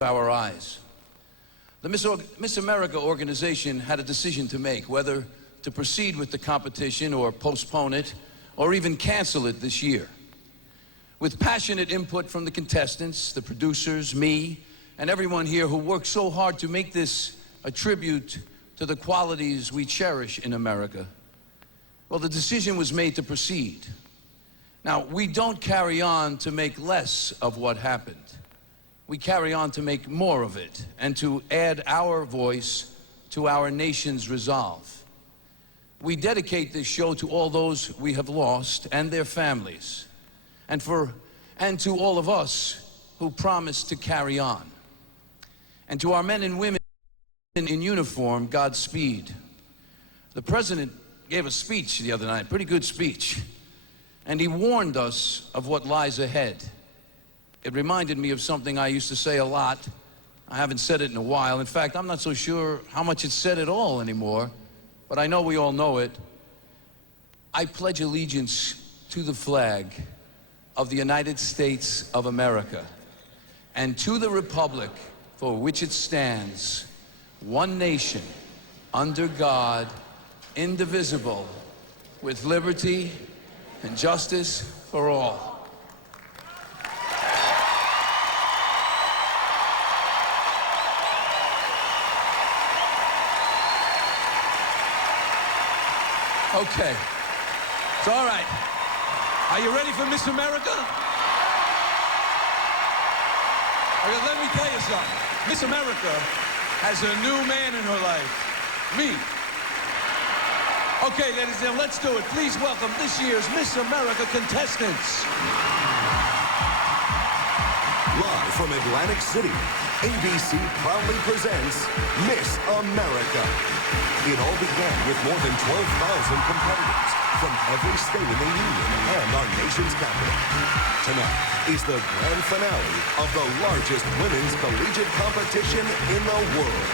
our eyes. The Miss America organization had a decision to make, whether to proceed with the competition or postpone it, or even cancel it this year. With passionate input from the contestants, the producers, me, and everyone here who worked so hard to make this a tribute to the qualities we cherish in America, well, the decision was made to proceed. Now, we don't carry on to make less of what happened. We carry on to make more of it and to add our voice to our nation's resolve. We dedicate this show to all those we have lost and their families, and to all of us who promise to carry on. And to our men and women in uniform, Godspeed. The president gave a speech the other night, pretty good speech, and he warned us of what lies ahead. It reminded me of something I used to say a lot. I haven't said it in a while. In fact, I'm not so sure how much it's said at all anymore, but I know we all know it. I pledge allegiance to the flag of the United States of America and to the republic for which it stands, one nation, under God, indivisible, with liberty and justice for all. Okay, it's all right. Are you ready for Miss America? Okay, let me tell you something. Miss America has a new man in her life, me. Okay, ladies and gentlemen, let's do it. Please welcome this year's Miss America contestants. Live from Atlantic City, ABC proudly presents Miss America. It all began with more than 12,000 competitors from every state in the Union and our nation's capital. Tonight is the grand finale of the largest women's collegiate competition in the world.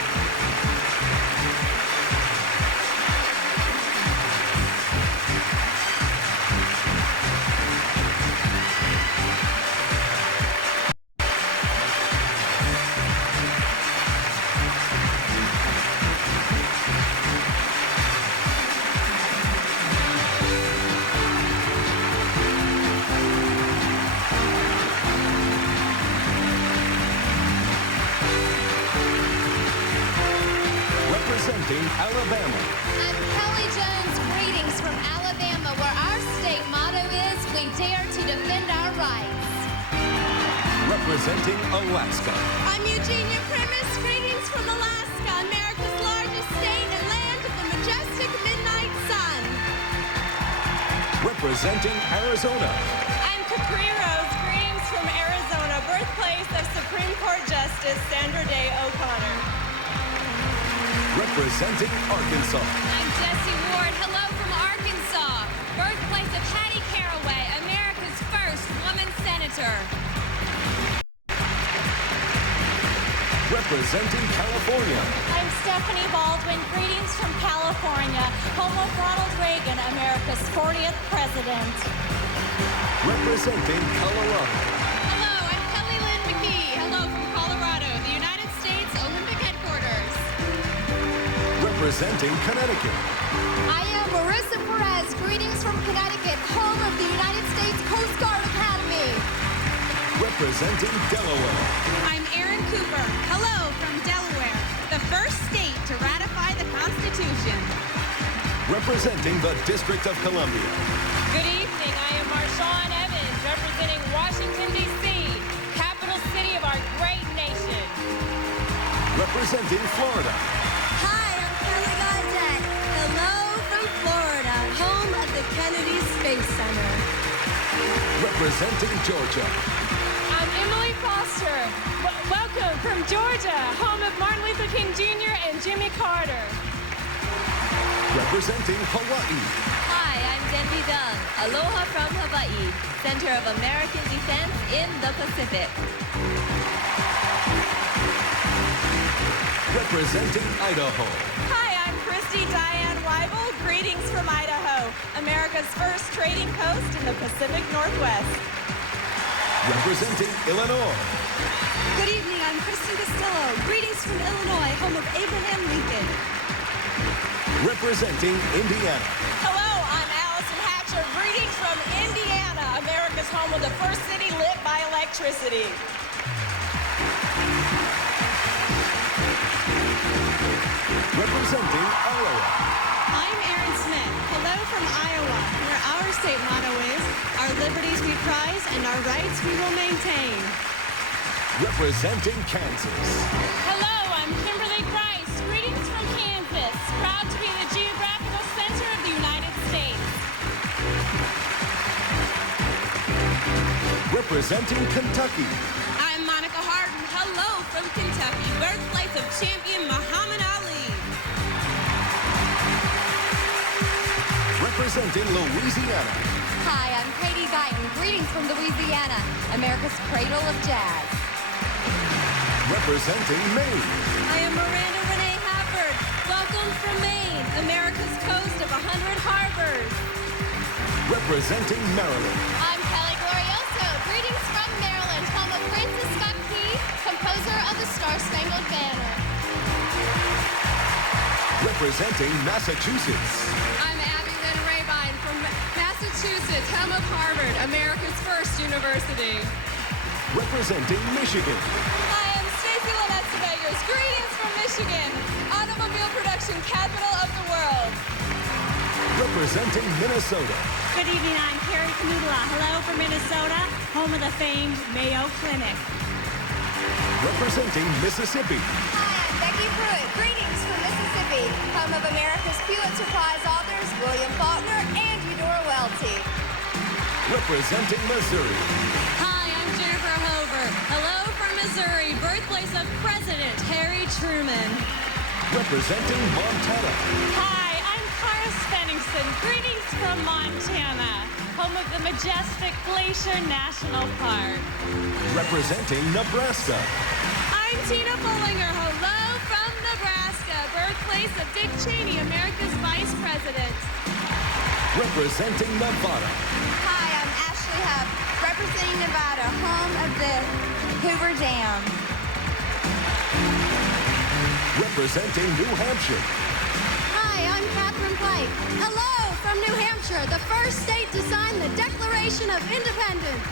Representing Alabama. I'm Kelly Jones. Greetings from Alabama, where our state motto is, we dare to defend our rights. Representing Alaska. I'm Eugenia Primus. Greetings from Alaska, America's largest state and land of the majestic midnight sun. Representing Arizona. I'm Capri Rose. Greetings from Arizona, birthplace of Supreme Court Justice Sandra Day O'Connor. Representing Arkansas. I'm Jessie Ward. Hello from Arkansas, birthplace of Hattie Caraway, America's first woman senator. Representing California. I'm Stephanie Baldwin. Greetings from California, home of Ronald Reagan, America's 40th president. Representing Colorado. Hello, I'm Kelly Lynn McKee. Hello from Colorado, the United States Olympic headquarters. Representing Connecticut. I am Marissa Perez. Greetings from Connecticut, home of the United States Coast Guard Academy. Representing Delaware. I'm Erin Cooper. Hello from Delaware, the first state to ratify the Constitution. Representing the District of Columbia. Good evening. I am Marshawn Evans, representing Washington, D.C., capital city of our great nation. Representing Florida. Hi, I'm Kelly Gaudette. Hello from Florida, home of the Kennedy Space Center. Representing Georgia. I'm Emily Foster. Welcome from Georgia, home of Martin Luther King Jr. and Jimmy Carter. Representing Hawaii. Hi, I'm Denby Dung. Aloha from Hawaii, center of American defense in the Pacific. Representing Idaho. Hi, I'm Christy Diane Weibel. Greetings from Idaho, America's first trading post in the Pacific Northwest. Representing Illinois. Good evening, I'm Kristen Castillo. Greetings from Illinois, home of Abraham Lincoln. Representing Indiana, Hello, I'm Allison Hatcher. Greetings from Indiana, America's home of the first city lit by electricity. representing Iowa, I'm Erin Smith. Hello from Iowa, where our state motto is, our liberties we prize and our rights we will maintain. representing Kansas, Hello, I'm Kimberly Price. Greetings from Kansas. Proud to be the geographical center of the United States. representing Kentucky, I'm Monica Harden. Hello from Kentucky, birthplace of champion Muhammad Ali. representing Louisiana, Hi, I'm Katie Guyton. Greetings from Louisiana, America's cradle of jazz. representing Maine, I am Miranda Renee Hafford. Welcome from Maine, America's coast of 100 harbors. representing Maryland, I'm Kelly Glorioso. Greetings from Maryland, home of Francis Scott Key, composer of the Star-Spangled Banner. representing Massachusetts, I'm Abby Lynn Rabine from Massachusetts, home of Harvard, America's first university. representing Michigan, I am Stacey Lynette Sevegas. Greetings from Michigan, automobile production capital of the world. representing Minnesota, Good evening, I'm Carrie Canoodla. Hello from Minnesota, home of the famed Mayo Clinic. representing Mississippi, Hi, I'm Becky Pruitt. Greetings from Mississippi, home of America's Pulitzer Prize authors William Faulkner and Eudora Welty. representing Missouri, Hi, I'm Jennifer Hover. Hello from Missouri, birthplace of President Harry Truman. representing Montana, Hi, I'm Cara Spenningson. Greetings from Montana, home of the majestic Glacier National Park. representing Nebraska, I'm Tina Bollinger. Hello from Nebraska, birthplace of Dick Cheney, America's Vice President. representing Nevada, Hi, I'm Ashley Huff, representing Nevada, home of the Hoover Dam. representing New Hampshire, Hi, I'm Catherine Pike. Hello from New Hampshire, the first state to sign the Declaration of Independence.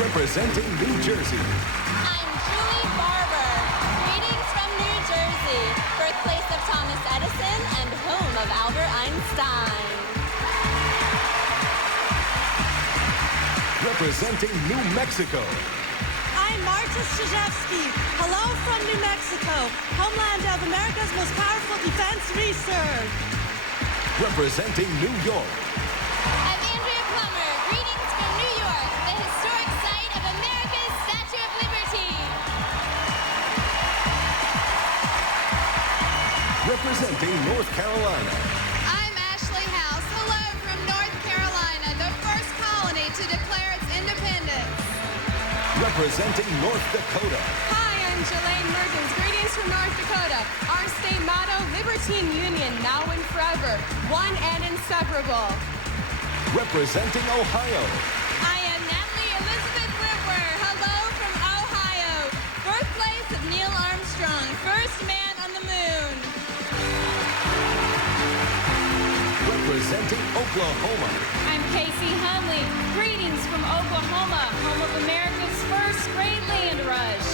representing New Jersey, I'm Julie Barber. Greetings from New Jersey, birthplace of Thomas Edison and home of Albert Einstein. representing New Mexico, I'm Marta Strzeżewski. Hello from New Mexico, homeland of America's most powerful defense research. representing New York, I'm Andrea Plummer. Greetings from New York, the historic site of America's Statue of Liberty. representing North Carolina, I'm Ashley House. Hello from North Carolina, the first colony to declare its independence. representing North Dakota, Hi, I'm Jelaine Mergens. Greetings from North Dakota. Our state motto, Liberty and Union, now and forever, one and inseparable. representing Ohio, I am Natalie Elizabeth Whitwer. Hello from Ohio, birthplace of Neil Armstrong, first man on the moon. representing Oklahoma, I'm Casey Hunley. Greetings from Oklahoma, home of America's first great land rush.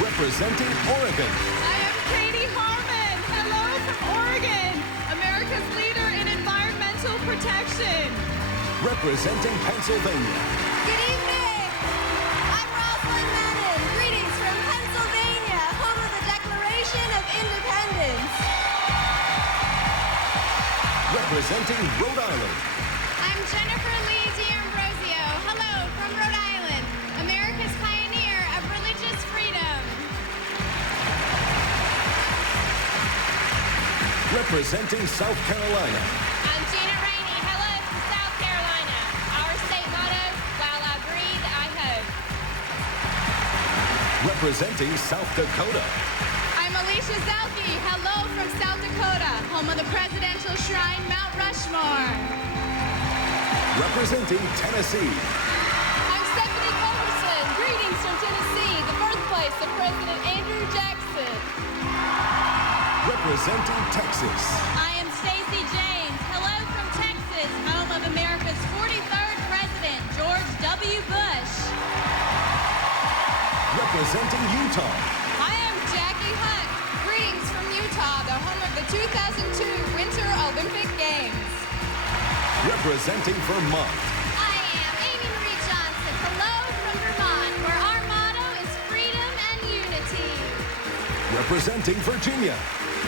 representing Oregon, I am Katie Harmon. Hello from Oregon, America's leader in environmental protection. representing Pennsylvania, Good evening. I'm Rosalind Menon. Greetings from Pennsylvania, home of the Declaration of Independence. representing Rhode Island, I'm Jennifer Lee D'Ambrosio. Hello from Rhode Island, America's pioneer of religious freedom. representing South Carolina, I'm Gina Rainey. Hello from South Carolina. Our state motto, while I breathe, I hope. representing South Dakota, I'm Felicia Zelke, hello from South Dakota, home of the presidential shrine, Mount Rushmore. Representing Tennessee, I'm Stephanie Culberson, greetings from Tennessee, the birthplace of President Andrew Jackson. representing Texas, I am Stacey James. Hello from Texas, home of America's 43rd President, George W. Bush. representing Utah, I am Jackie Hunt, greetings from Utah, the home of the 2002 Winter Olympic Games. representing Vermont, I am Amy Marie Johnson. Hello from Vermont, where our motto is freedom and unity. representing Virginia,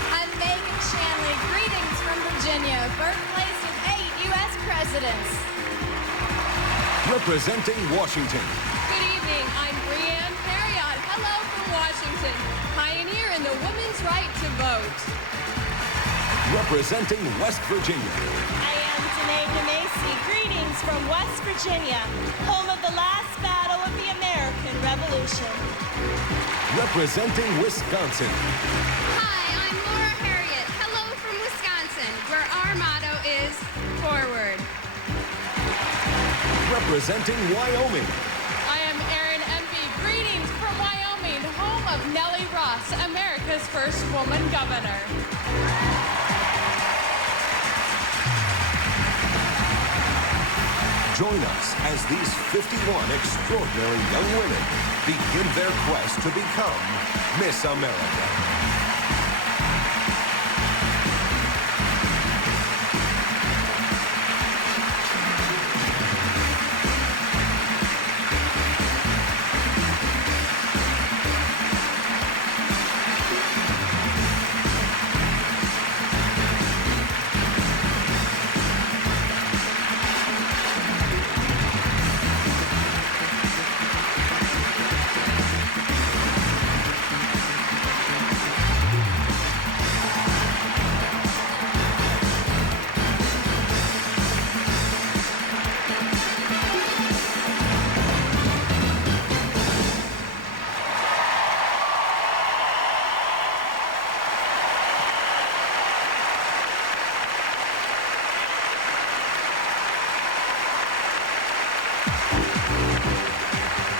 I'm Megan Shanley, greetings from Virginia, birthplace of 8 U.S. presidents. representing Washington, Good evening, I'm Brianne Marriott. Hello from Washington, pioneer in the women's right to vote. representing West Virginia, I am Danae DeMacy. Greetings from West Virginia, home of the last battle of the American Revolution. representing Wisconsin, Hi, I'm Laura Harriet. Hello from Wisconsin, where our motto is forward. representing Wyoming, I am Erin Envy. Greetings from Wyoming, home of Nellie Ross, America's first woman governor. Join us as these 51 extraordinary young women begin their quest to become Miss America.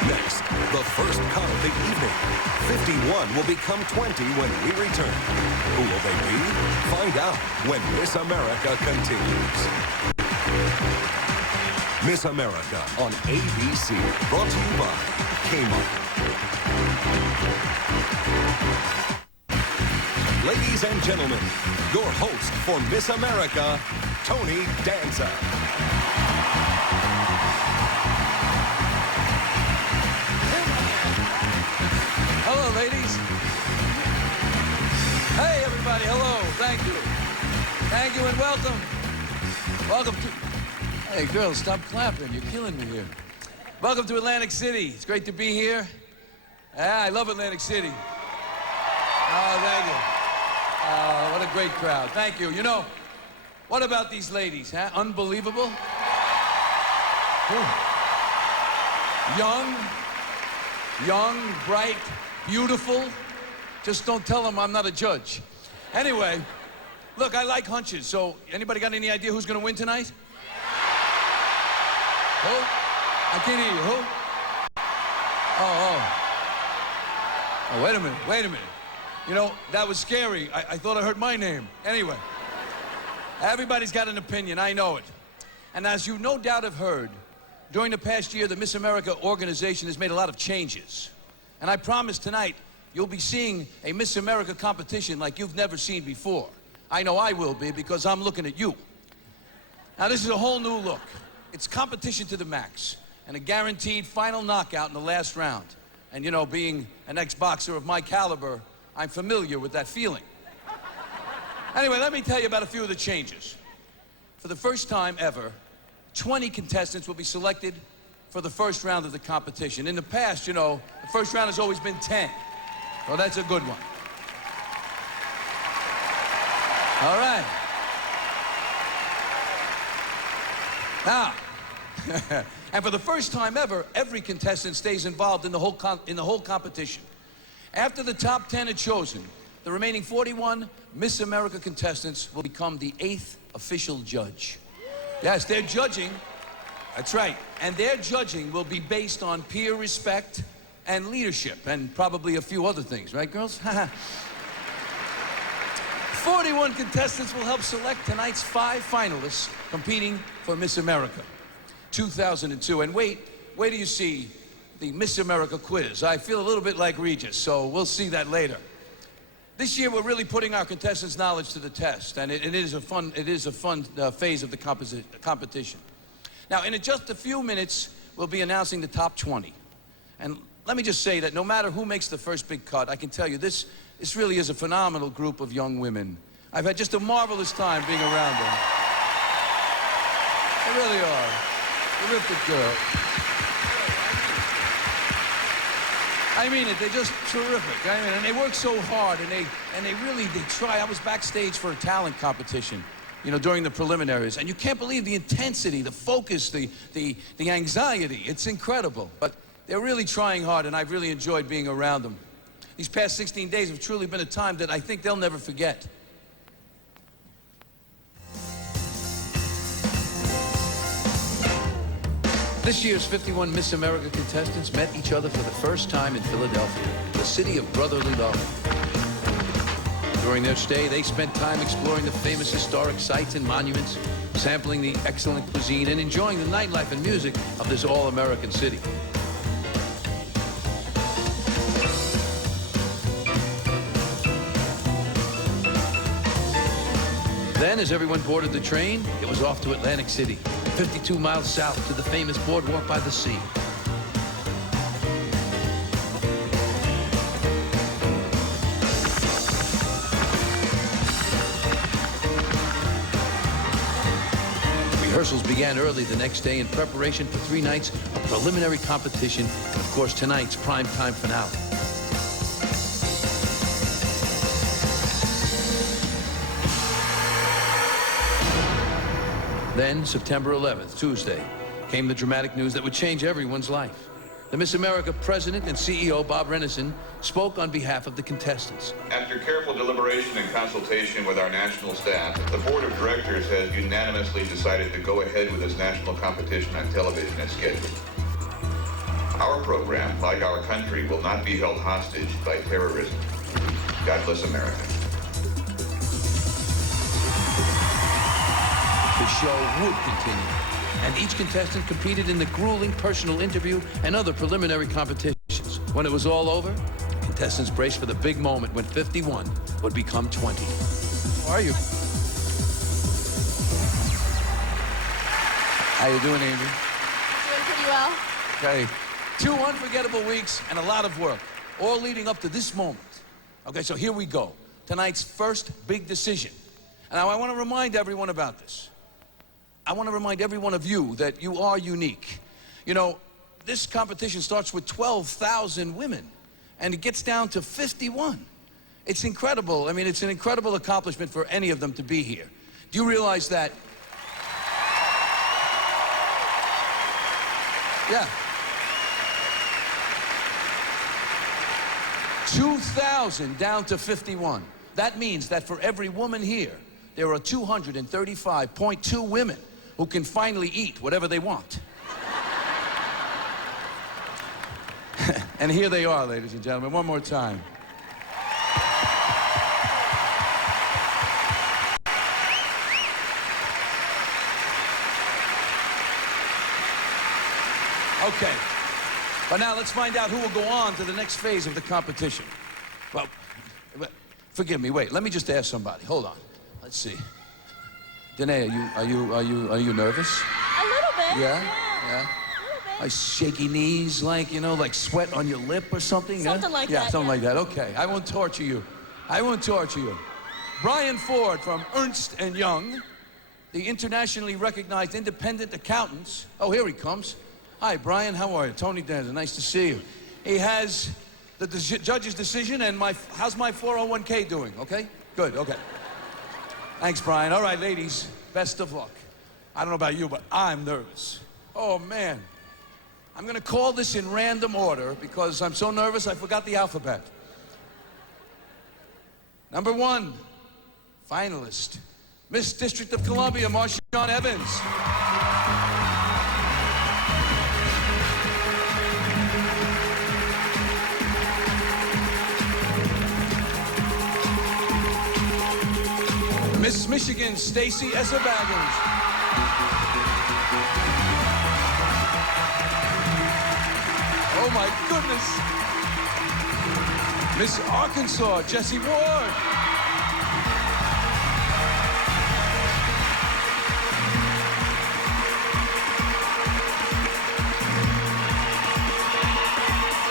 Next, the first cut of the evening. 51 will become 20 when we return. Who will they be? Find out when Miss America continues. Miss America on ABC, brought to you by Kmart. Ladies and gentlemen, your host for Miss America, Tony Danza. Hello, ladies. Hey, everybody. Hello. Thank you. Thank you and welcome. Welcome to... Hey, girls, stop clapping. You're killing me here. Welcome to Atlantic City. It's great to be here. I love Atlantic City. Oh, thank you. What a great crowd. Thank you. You know, what about these ladies, huh? Unbelievable. Young, bright, beautiful. Just don't tell them I'm not a judge. Anyway, look, I like hunches, so anybody got any idea who's gonna win tonight? Who? I can't hear you. Who? Oh, wait a minute. You know, that was scary. I thought I heard my name. Anyway, everybody's got an opinion, I know it. And as you no doubt have heard, during the past year, the Miss America organization has made a lot of changes. And I promise tonight, you'll be seeing a Miss America competition like you've never seen before. I know I will be because I'm looking at you. Now, this is a whole new look. It's competition to the max and a guaranteed final knockout in the last round. And you know, being an ex-boxer of my caliber, I'm familiar with that feeling. Anyway, let me tell you about a few of the changes. For the first time ever, 20 contestants will be selected for the first round of the competition. In the past, you know, the first round has always been 10. Well, that's a good one. All right. Now, and for the first time ever, every contestant stays involved in the whole competition. After the top 10 are chosen, the remaining 41 Miss America contestants will become the 8th official judge. Yes, they're judging. That's right. And their judging will be based on peer respect and leadership, and probably a few other things, right, girls? 41 contestants will help select tonight's 5 finalists competing for Miss America 2002. And wait till you see the Miss America quiz. I feel a little bit like Regis, so we'll see that later. This year, we're really putting our contestants' knowledge to the test, and it is a fun phase of the competition. Now, in just a few minutes, we'll be announcing the top 20. And let me just say that no matter who makes the first big cut, I can tell you this really is a phenomenal group of young women. I've had just a marvelous time being around them. They really are. Terrific girls. I mean it, they're just terrific. I mean, and they work so hard, and they try. I was backstage for a talent competition, you know, during the preliminaries, and you can't believe the intensity, the focus, the anxiety. It's incredible. But they're really trying hard, and I've really enjoyed being around them. These past 16 days have truly been a time that I think they'll never forget. This year's 51 Miss America contestants met each other for the first time in Philadelphia, the city of brotherly love. During their stay, they spent time exploring the famous historic sites and monuments, sampling the excellent cuisine, and enjoying the nightlife and music of this all-American city. Then, as everyone boarded the train, it was off to Atlantic City, 52 miles south to the famous boardwalk by the sea. Rehearsals began early the next day in preparation for 3 nights of preliminary competition and, of course, tonight's primetime finale. Then, September 11th, Tuesday, came the dramatic news that would change everyone's life. The Miss America president and CEO, Bob Renneson, spoke on behalf of the contestants. After careful deliberation and consultation with our national staff, the board of directors has unanimously decided to go ahead with this national competition on television as scheduled. Our program, like our country, will not be held hostage by terrorism. God bless America. The show would continue, and each contestant competed in the grueling personal interview and other preliminary competitions. When it was all over, contestants braced for the big moment when 51 would become 20. How are you? How you doing, Amy? Doing pretty well. Okay. 2 unforgettable weeks and a lot of work, all leading up to this moment. Okay, so here we go. Tonight's first big decision. And now I want to remind everyone about this. I want to remind every one of you that you are unique. You know, this competition starts with 12,000 women, and it gets down to 51. It's incredible. I mean, it's an incredible accomplishment for any of them to be here. Do you realize that? Yeah. 2,000 down to 51. That means that for every woman here, there are 235.2 women who can finally eat whatever they want. And here they are, ladies and gentlemen, one more time. Okay, but now let's find out who will go on to the next phase of the competition. Well, forgive me, wait, let me just ask somebody. Hold on, let's see. Danae, are you nervous? A little bit. Yeah? A little bit. Like shaky knees, like, you know, like sweat on your lip or something? Something like that. Yeah, something like that. Okay, I won't torture you. I won't torture you. Brian Ford from Ernst & Young, the internationally recognized independent accountants. Oh, here he comes. Hi, Brian, how are you? Tony Danza, nice to see you. He has the judge's decision, and how's my 401k doing, okay? Good, okay. Thanks, Brian. All right, ladies, best of luck. I don't know about you, but I'm nervous. Oh, man. I'm going to call this in random order because I'm so nervous I forgot the alphabet. Number 1, finalist, Miss District of Columbia, Marshawn Evans. Miss Michigan, Stacy Esser-Baggins. Oh my goodness. Miss Arkansas, Jessie Ward.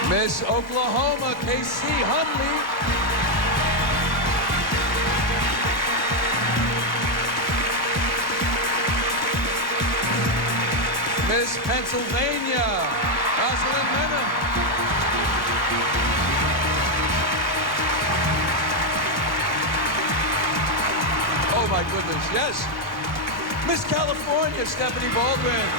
Miss Oklahoma, KC Hunley. Miss Pennsylvania, Rosalind Menon. Oh my goodness, yes. Miss California, Stephanie Baldwin.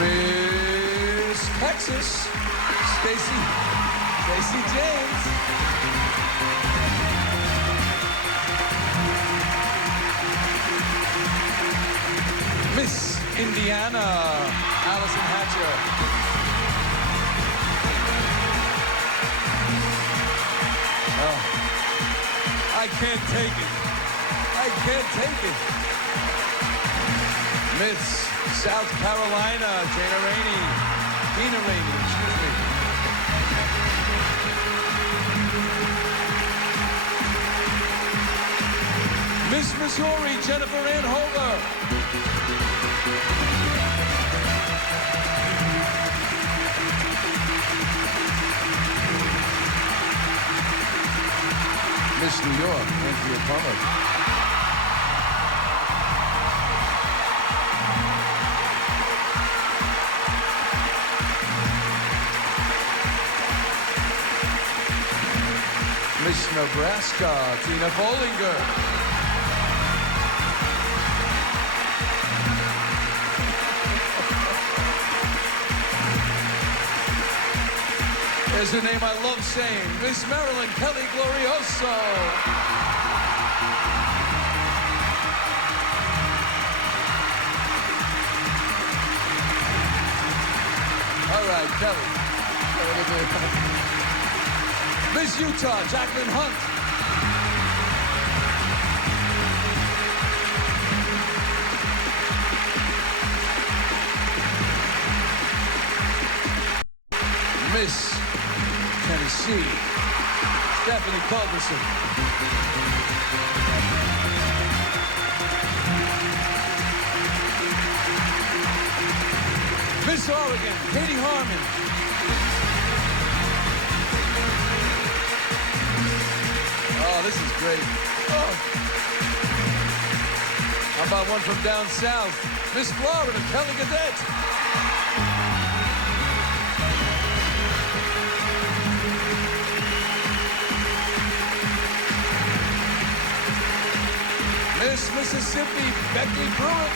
Miss Texas, Stacey James. Miss Indiana, Allison Hatcher. Oh, I can't take it. I can't take it. Miss South Carolina, Tina Rainey, excuse me. Miss Missouri, Jennifer Ann Holder. Miss New York, Anthea Pollard. Miss Nebraska, Tina Bollinger. There's a name I love saying, Miss Marilyn Kelly Glorioso. All right, Kelly. Miss Utah, Jacqueline Hunt. Miss Tennessee, Stephanie Culberson. Miss Oregon, Katie Harmon. Oh, this is great. Oh. How about one from down south? Miss Florida, Kelly Gadet. Miss Mississippi, Becky Pruitt.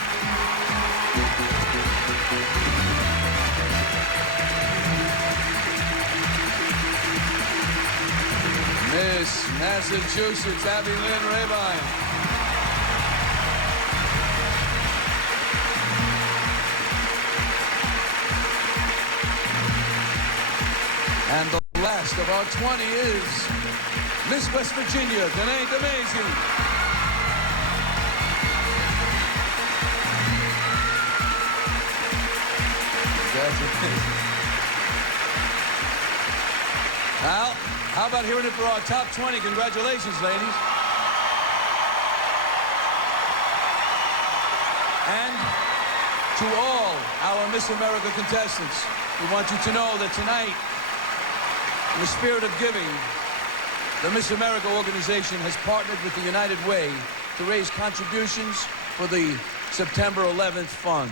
Miss Massachusetts, Abby Lynn Rabine. And the last of our 20 is Miss West Virginia, Danae DeMazy. Now, how about hearing it for our top 20? Congratulations, ladies. And to all our Miss America contestants, we want you to know that tonight, in the spirit of giving, the Miss America organization has partnered with the United Way to raise contributions for the September 11th fund.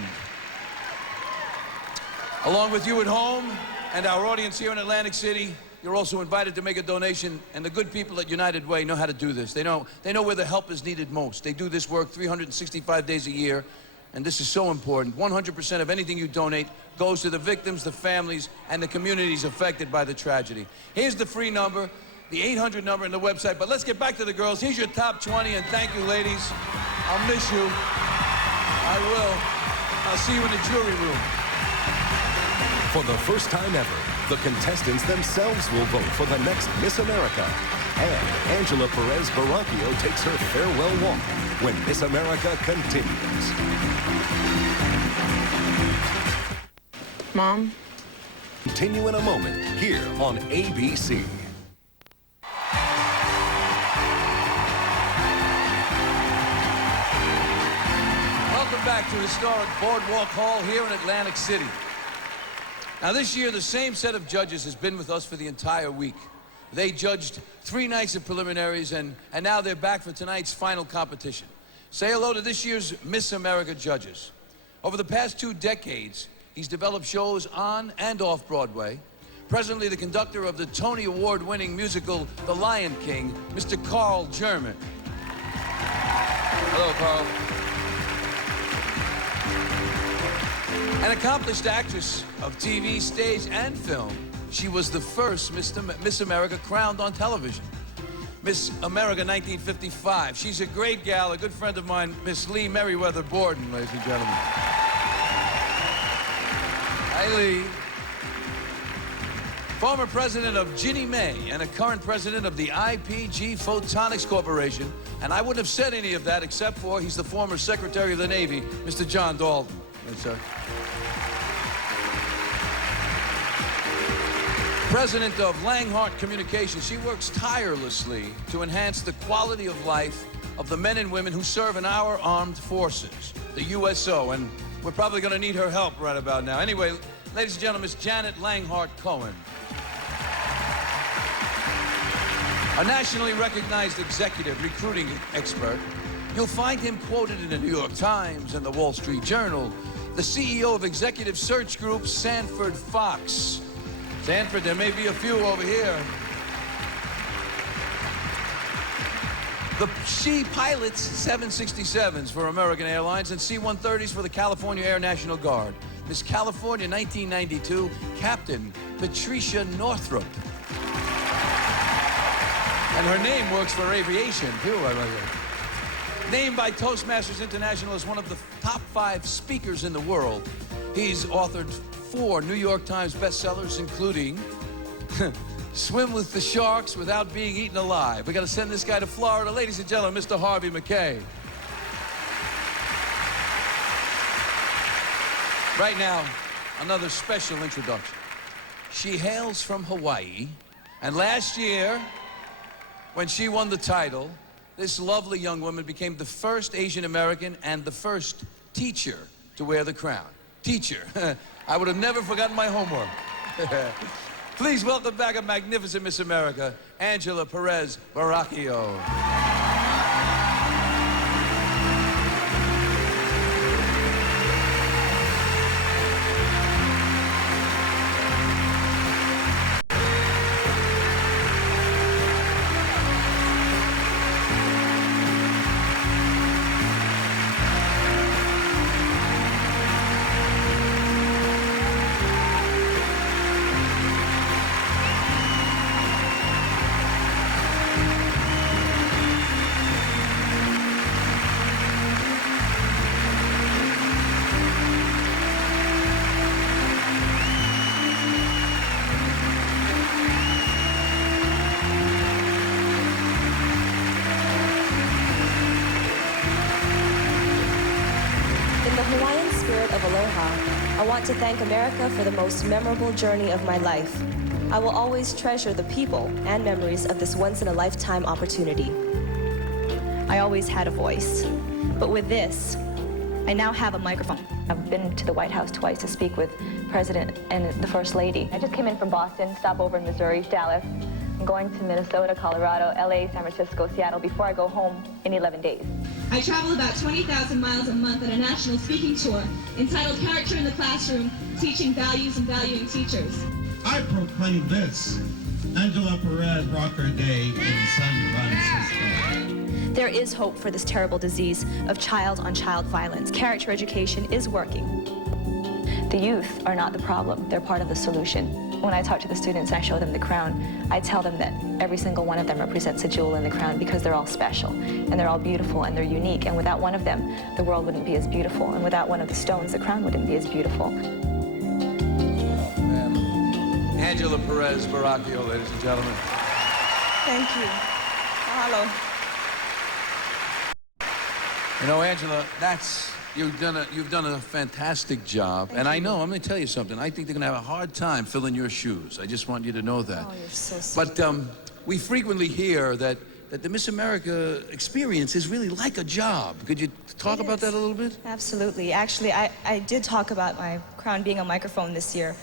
Along with you at home and our audience here in Atlantic City, you're also invited to make a donation, and the good people at United Way know how to do this. They know where the help is needed most. They do this work 365 days a year, and this is so important, 100% of anything you donate goes to the victims, the families, and the communities affected by the tragedy. Here's the free number, the 800 number, and the website. But let's get back to the girls. Here's your top 20, and thank you, ladies. I'll miss you. I will. I'll see you in the jury room. For the first time ever, the contestants themselves will vote for the next Miss America. And Angela Perez Barranquillo takes her farewell walk when Miss America continues. Mom? Continue in a moment here on ABC. Welcome back to historic Boardwalk Hall here in Atlantic City. Now this year, the same set of judges has been with us for the entire week. They judged 3 nights of preliminaries, and now they're back for tonight's final competition. Say hello to this year's Miss America judges. Over the past 2 decades, he's developed shows on and off Broadway. Presently the conductor of the Tony Award-winning musical The Lion King, Mr. Carl German. Hello, Carl. An accomplished actress of TV, stage, and film, she was the first Miss America crowned on television. Miss America 1955. She's a great gal, a good friend of mine, Miss Lee Meriwether Borden, ladies and gentlemen. Hi, Lee. Former president of Ginnie Mae and a current president of the IPG Photonics Corporation. And I wouldn't have said any of that except for he's the former Secretary of the Navy, Mr. John Dalton. Yes, sir. President of Langhart Communications. She works tirelessly to enhance the quality of life of the men and women who serve in our armed forces, the USO, and we're probably going to need her help right about now. Anyway, ladies and gentlemen, Miss Janet Langhart Cohen. A nationally recognized executive recruiting expert. You'll find him quoted in the New York Times and the Wall Street Journal. The CEO of executive search group Sanford Fox. Sanford, there may be a few over here. She pilots 767s for American Airlines and C-130s for the California Air National Guard. Miss California 1992, Captain Patricia Northrup. And her name works for aviation, too, I like that. Named by Toastmasters International as one of the top 5 speakers in the world. He's authored 4 New York Times bestsellers, including Swim with the Sharks Without Being Eaten Alive. We got to send this guy to Florida. Ladies and gentlemen, Mr. Harvey McKay. Right now, another special introduction. She hails from Hawaii, and last year, when she won the title, this lovely young woman became the first Asian American and the first teacher to wear the crown. Teacher. I would have never forgotten my homework. Please welcome back a magnificent Miss America, Angela Perez Barranquillo. I want to thank America for the most memorable journey of my life. I will always treasure the people and memories of this once-in-a-lifetime opportunity. I always had a voice, but with this, I now have a microphone. I've been to the White House twice to speak with President and the First Lady. I just came in from Boston, stop over in Missouri, Dallas. I'm going to Minnesota, Colorado, LA, San Francisco, Seattle before I go home in 11 days. I travel about 20,000 miles a month on a national speaking tour entitled Character in the Classroom, Teaching Values and Valuing Teachers. I proclaim this Angela Perez rocked her day in San Francisco. There is hope for this terrible disease of child-on-child violence. Character education is working. The youth are not the problem, they're part of the solution. When I talk to the students and I show them the crown, I tell them that every single one of them represents a jewel in the crown because they're all special, and they're all beautiful, and they're unique, and without one of them, the world wouldn't be as beautiful, and without one of the stones, the crown wouldn't be as beautiful. Angela Perez Baracchio, ladies and gentlemen. Thank you. Mahalo. You know, Angela, you've done a fantastic job. Thank and I you. know, I'm going to tell you something. I think they're going to have a hard time filling your shoes. I just want you to know that. Oh, you're so sweet. But we frequently hear that the Miss America experience is really like a job. Could you talk about that a little bit? Absolutely. Actually, I did talk about my crown being a microphone this year.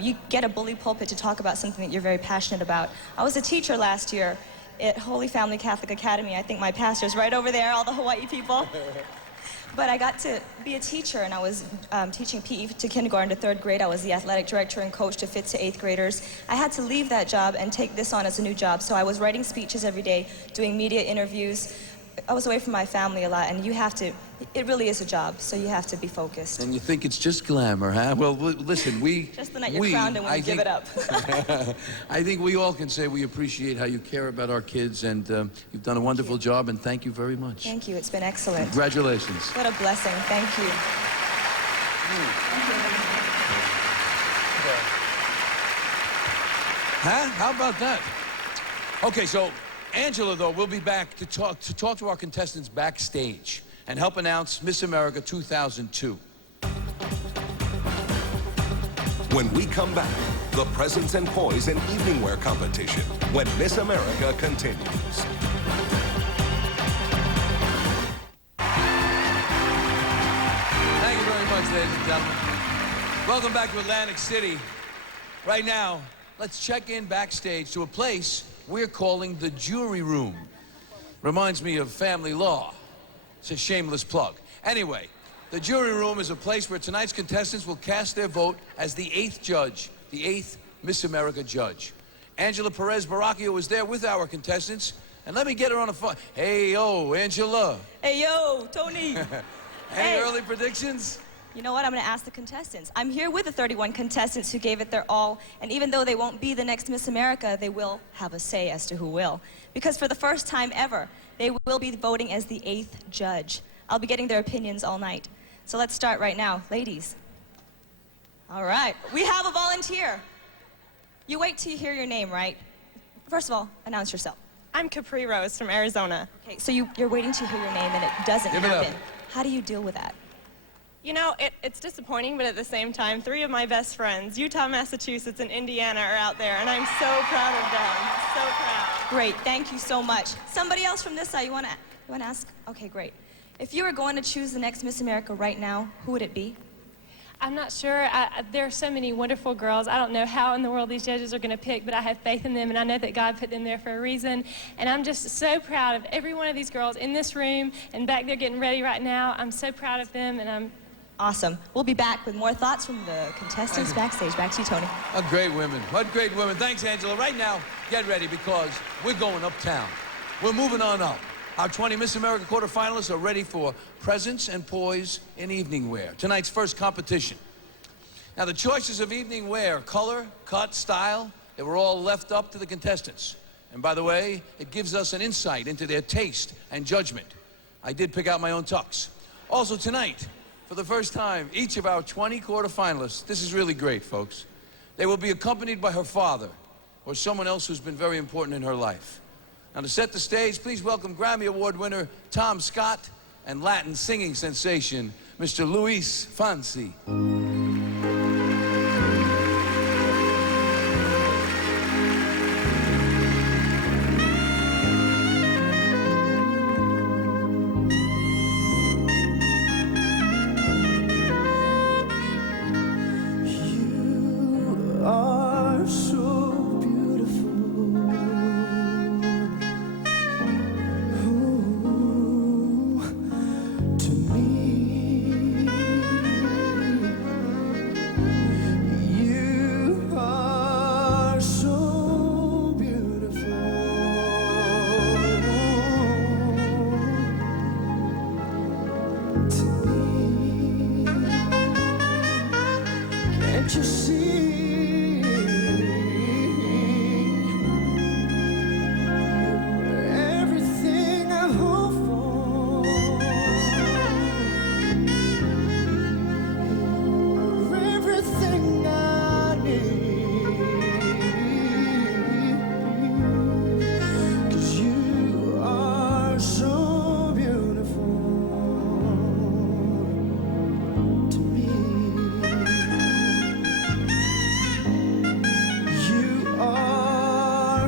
You get a bully pulpit to talk about something that you're very passionate about. I was a teacher last year at Holy Family Catholic Academy. I think my pastor's right over there, all the Hawaii people. But I got to be a teacher, and I was teaching PE to kindergarten to third grade. I was the athletic director and coach to fifth to eighth graders. I had to leave that job and take this on as a new job. So I was writing speeches every day, doing media interviews. I was away from my family a lot, and you have to, it really is a job, so you have to be focused. And you think it's just glamour, huh? Well, listen, Just the night you're crowned and when you give it up. I think we all can say we appreciate how you care about our kids, and you've done a wonderful job, and thank you very much. Thank you. It's been excellent. Congratulations. What a blessing. Thank you. Huh? How about that? Okay, so Angela, though, will be back to talk to our contestants backstage and help announce Miss America 2002. When we come back, the presents and poise and evening wear competition when Miss America continues. Thank you very much, ladies and gentlemen. Welcome back to Atlantic City. Right now, let's check in backstage to a place we're calling the jury room. Reminds me of Family Law. It's a shameless plug. Anyway, the jury room is a place where tonight's contestants will cast their vote as the 8th judge, the 8th Miss America judge. Angela Perez Baracchio is there with our contestants, and let me get her on the phone. Hey, yo, Angela. Hey, yo, Tony. Any early predictions? You know what? I'm going to ask the contestants. I'm here with the 31 contestants who gave it their all, and even though they won't be the next Miss America, they will have a say as to who will. Because for the first time ever, they will be voting as the 8th judge. I'll be getting their opinions all night. So let's start right now. Ladies. All right. We have a volunteer. You wait till you hear your name, right? First of all, announce yourself. I'm Capri Rose from Arizona. Okay, so you're waiting to hear your name, and it doesn't happen. How do you deal with that? You know, it's disappointing, but at the same time, 3 of my best friends, Utah, Massachusetts, and Indiana, are out there, and I'm so proud of them. So proud. Great, thank you so much. Somebody else from this side, you want to ask? Okay, great. If you were going to choose the next Miss America right now, who would it be? I'm not sure. There are so many wonderful girls. I don't know how in the world these judges are going to pick, but I have faith in them, and I know that God put them there for a reason. And I'm just so proud of every one of these girls in this room and back there getting ready right now. I'm so proud of them, and I'm... Awesome. We'll be back with more thoughts from the contestants backstage. Back to you, Tony. What great women. What great women. Thanks, Angela. Right now, get ready because we're going uptown. We're moving on up. Our 20 Miss America quarterfinalists are ready for presents and poise in evening wear. Tonight's first competition. Now, the choices of evening wear, color, cut, style, they were all left up to the contestants. And by the way, it gives us an insight into their taste and judgment. I did pick out my own tux. Also tonight, for the first time, each of our 20 quarterfinalists, this is really great, folks, they will be accompanied by her father or someone else who's been very important in her life. Now, to set the stage, please welcome Grammy Award winner Tom Scott and Latin singing sensation, Mr. Luis Fonsi.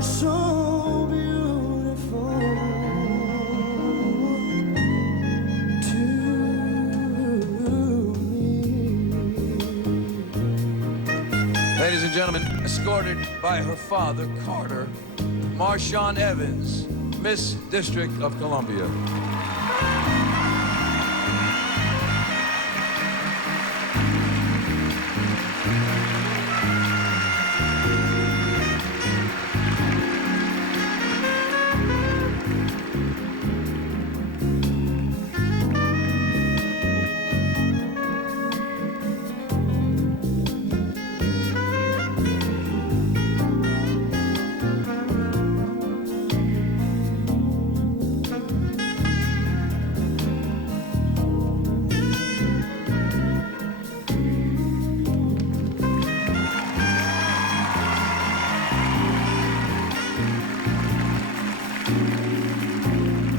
so beautiful to me. Ladies and gentlemen, escorted by her father, Carter, Marshawn Evans, Miss District of Columbia.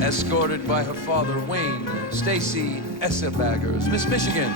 Escorted by her father, Wayne, Stacy Essebaggers, Miss Michigan.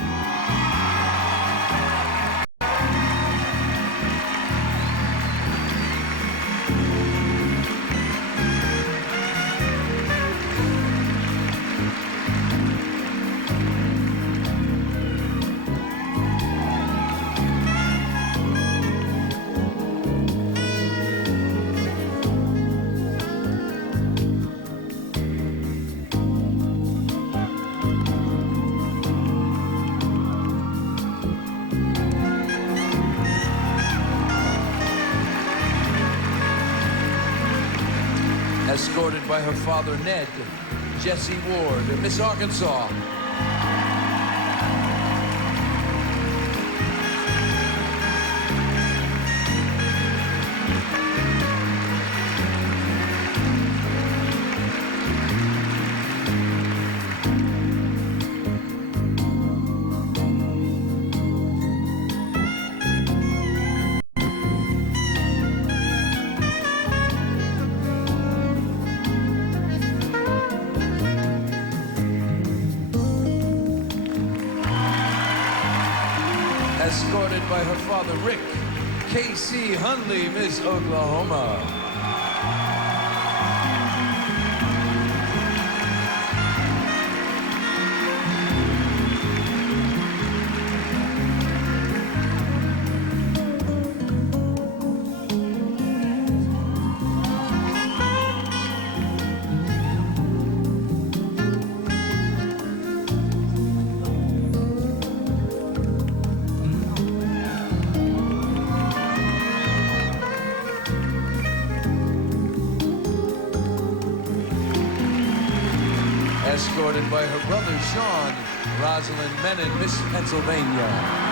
Escorted by her father, Ned, Jesse Ward, Miss Arkansas. Escorted by her father, Rick, K.C. Hundley, Miss Oklahoma. Escorted by her brother, Sean, Rosalind Menon, Miss Pennsylvania.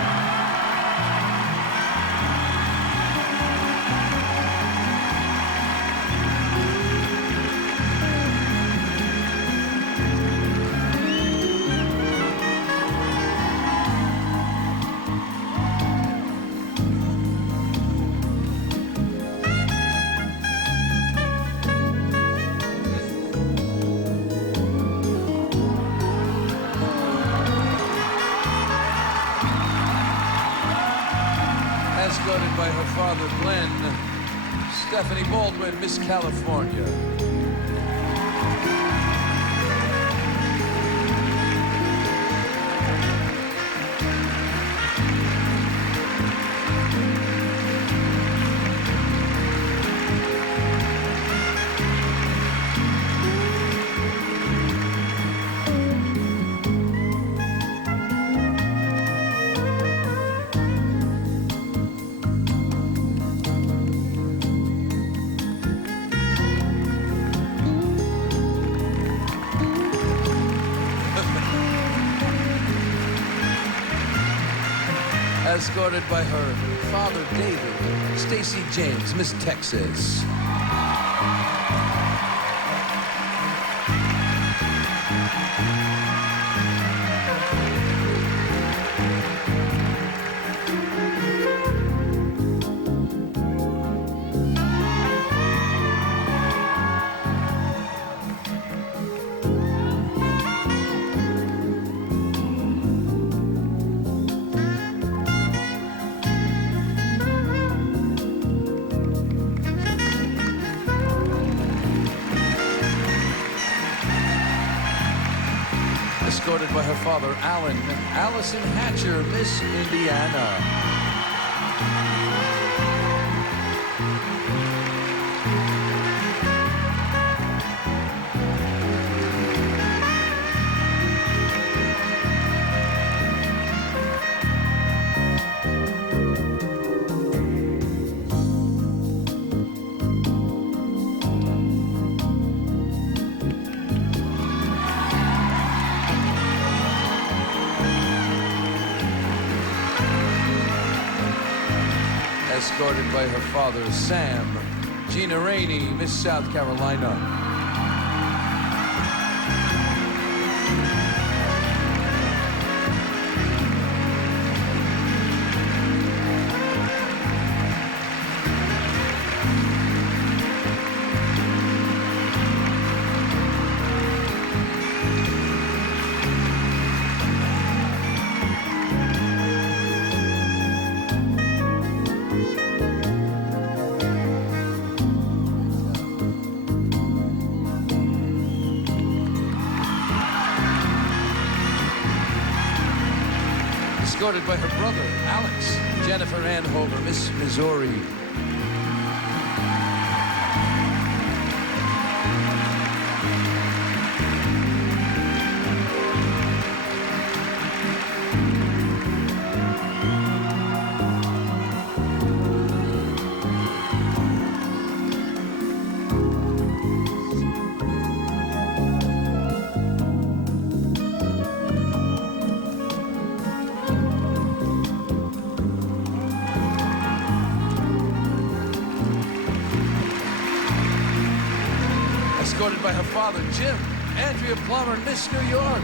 Escorted by her father, Glenn, Stephanie Baldwin, Miss California. Escorted by her father, David, Stacy James, Miss Texas. Escorted by her father, Alan, and Allison Hatcher, Miss Indiana. Escorted by her father, Sam, Gina Rainey, Miss South Carolina. Escorted by her brother, Alex, Jennifer Ann Holder, Miss Missouri. Escorted by her father, Jim, Andrea Plummer, Miss New York.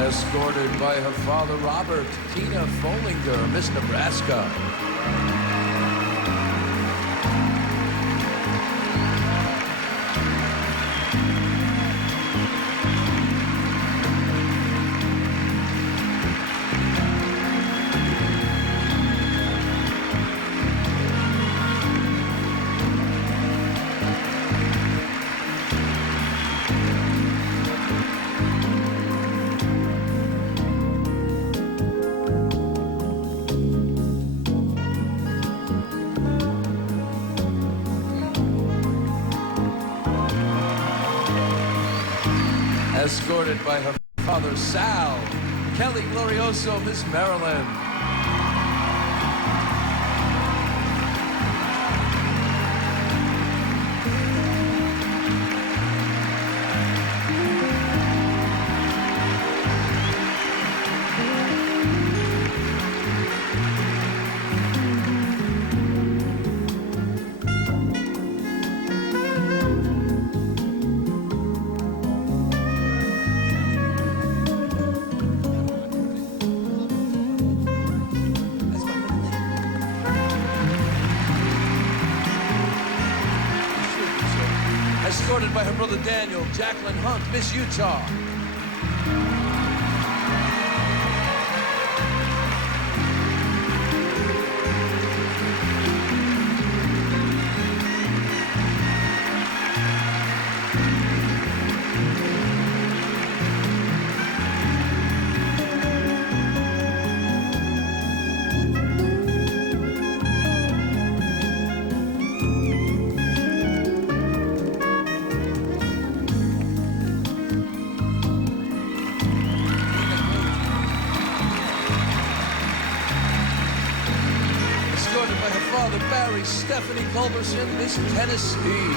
Escorted by her father, Robert, Tina Follinger, Miss Nebraska. Escorted by her father, Sal, Kelly Glorioso, Miss Maryland. Escorted by her brother Daniel, Jacqueline Hunt, Miss Utah. Father Barry, Stephanie Culberson, Miss Tennessee.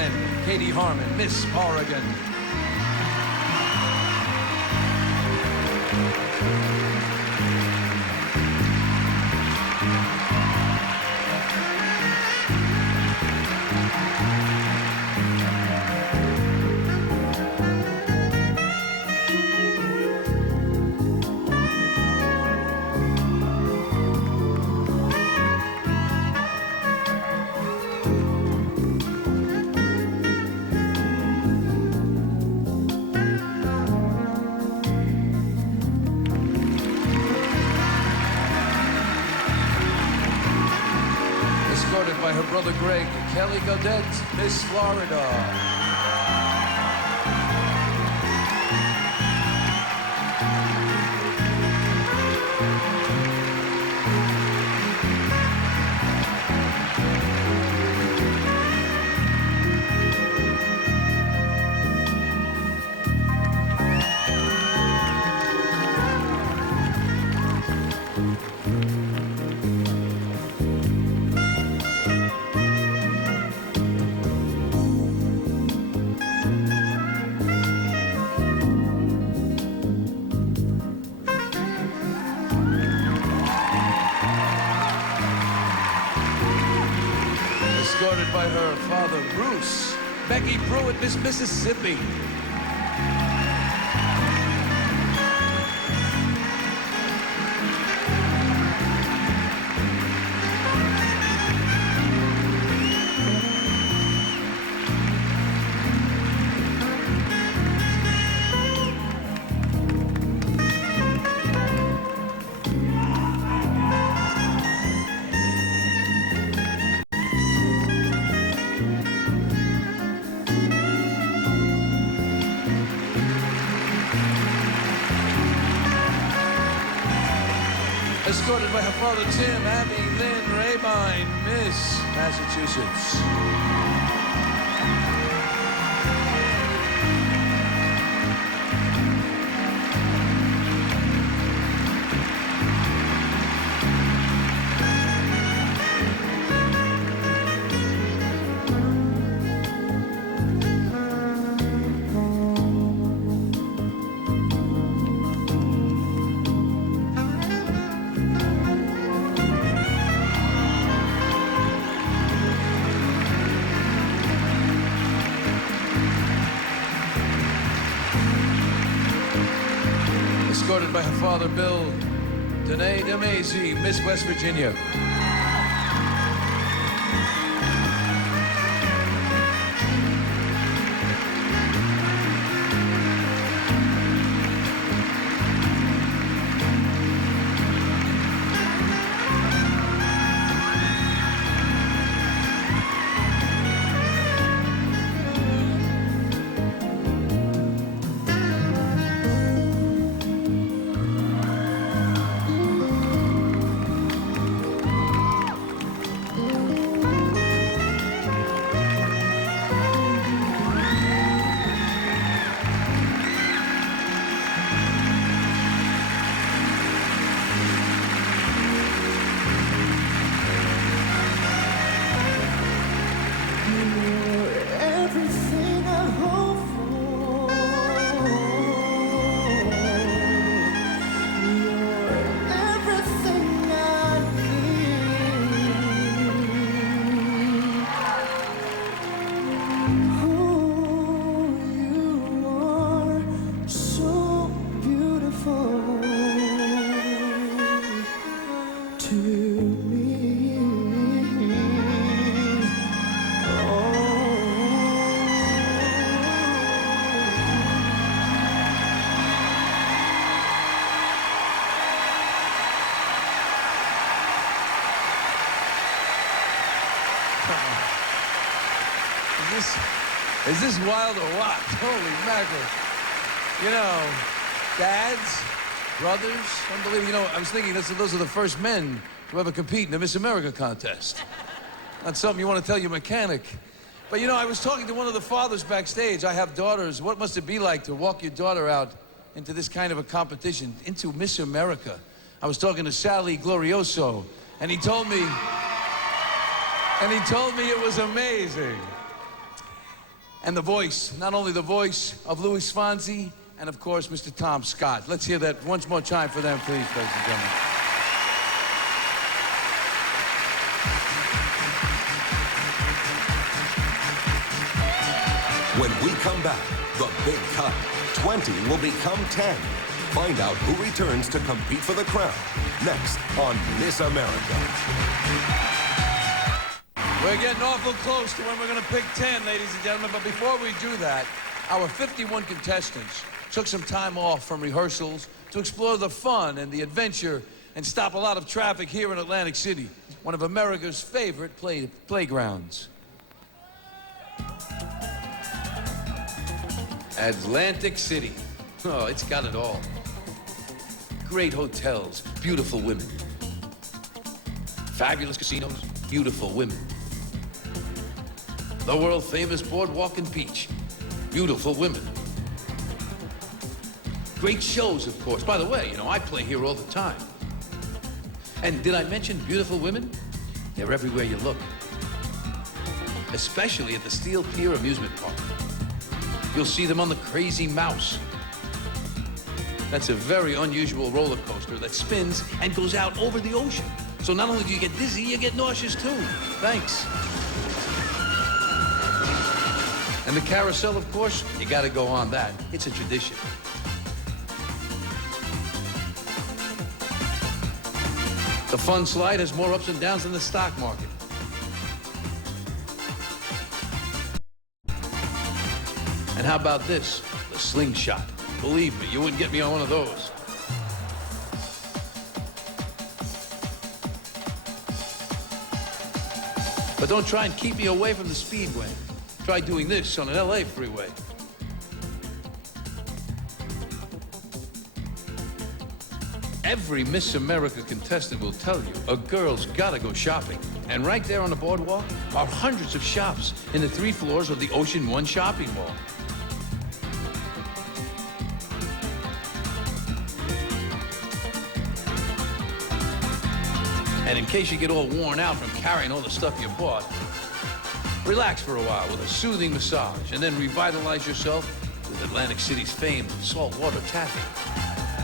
Glen, Katie Harmon, Miss Oregon. Escorted by her brother Greg, Kelly Godet, Miss Florida. Escorted by her father, Bruce. Becky Pruitt, Miss Mississippi. Escorted by her father, Tim, Abby, Lynn, Rabine, Miss Massachusetts. Escorted by her father, Bill, Danae DeMazy, Miss West Virginia. Everything I hope for, you're everything I need. Oh, you are so beautiful to me. Is this wild or what? Holy mackerel. You know, dads, brothers, unbelievable. You know, I was thinking those are the first men to ever compete in the Miss America contest. Not something you want to tell your mechanic. But you know, I was talking to one of the fathers backstage. I have daughters. What must it be like to walk your daughter out into this kind of a competition, into Miss America? I was talking to Sally Glorioso, and he told me it was amazing. and the voice, not only the voice of Louis Fonsi, and of course, Mr. Tom Scott. Let's hear that once more time for them, please, ladies and gentlemen. When we come back, the big cut. 20 will become 10. Find out who returns to compete for the crown. Next on Miss America. We're getting awful close to when we're going to pick 10, ladies and gentlemen. But before we do that, our 51 contestants took some time off from rehearsals to explore the fun and the adventure and stop a lot of traffic here in Atlantic City, one of America's favorite playgrounds. Atlantic City. Oh, it's got it all. Great hotels, beautiful women. Fabulous casinos, beautiful women. The world-famous boardwalk and beach, beautiful women. Great shows, of course. By the way, you know, I play here all the time. And did I mention beautiful women? They're everywhere you look. Especially at the Steel Pier Amusement Park. You'll see them on the Crazy Mouse. That's a very unusual roller coaster that spins and goes out over the ocean. So not only do you get dizzy, you get nauseous too. Thanks. And the carousel, of course, you gotta go on that. It's a tradition. The fun slide has more ups and downs than the stock market. And how about this? The slingshot. Believe me, you wouldn't get me on one of those. But don't try and keep me away from the speedway. Try doing this on an LA freeway. Every Miss America contestant will tell you a girl's gotta go shopping. And right there on the boardwalk are hundreds of shops in the 3 floors of the Ocean One shopping mall. And in case you get all worn out from carrying all the stuff you bought, relax for a while with a soothing massage and then revitalize yourself with Atlantic City's famed saltwater taffy.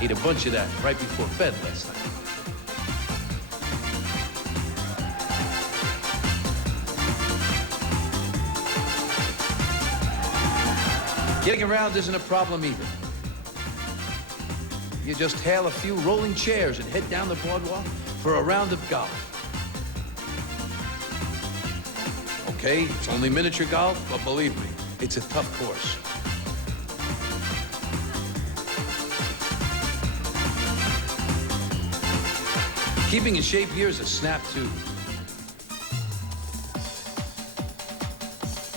Ate a bunch of that right before bed last night. Getting around isn't a problem either. You just hail a few rolling chairs and head down the boardwalk for a round of golf. Okay, it's only miniature golf, but believe me, it's a tough course. Keeping in shape here is a snap, too.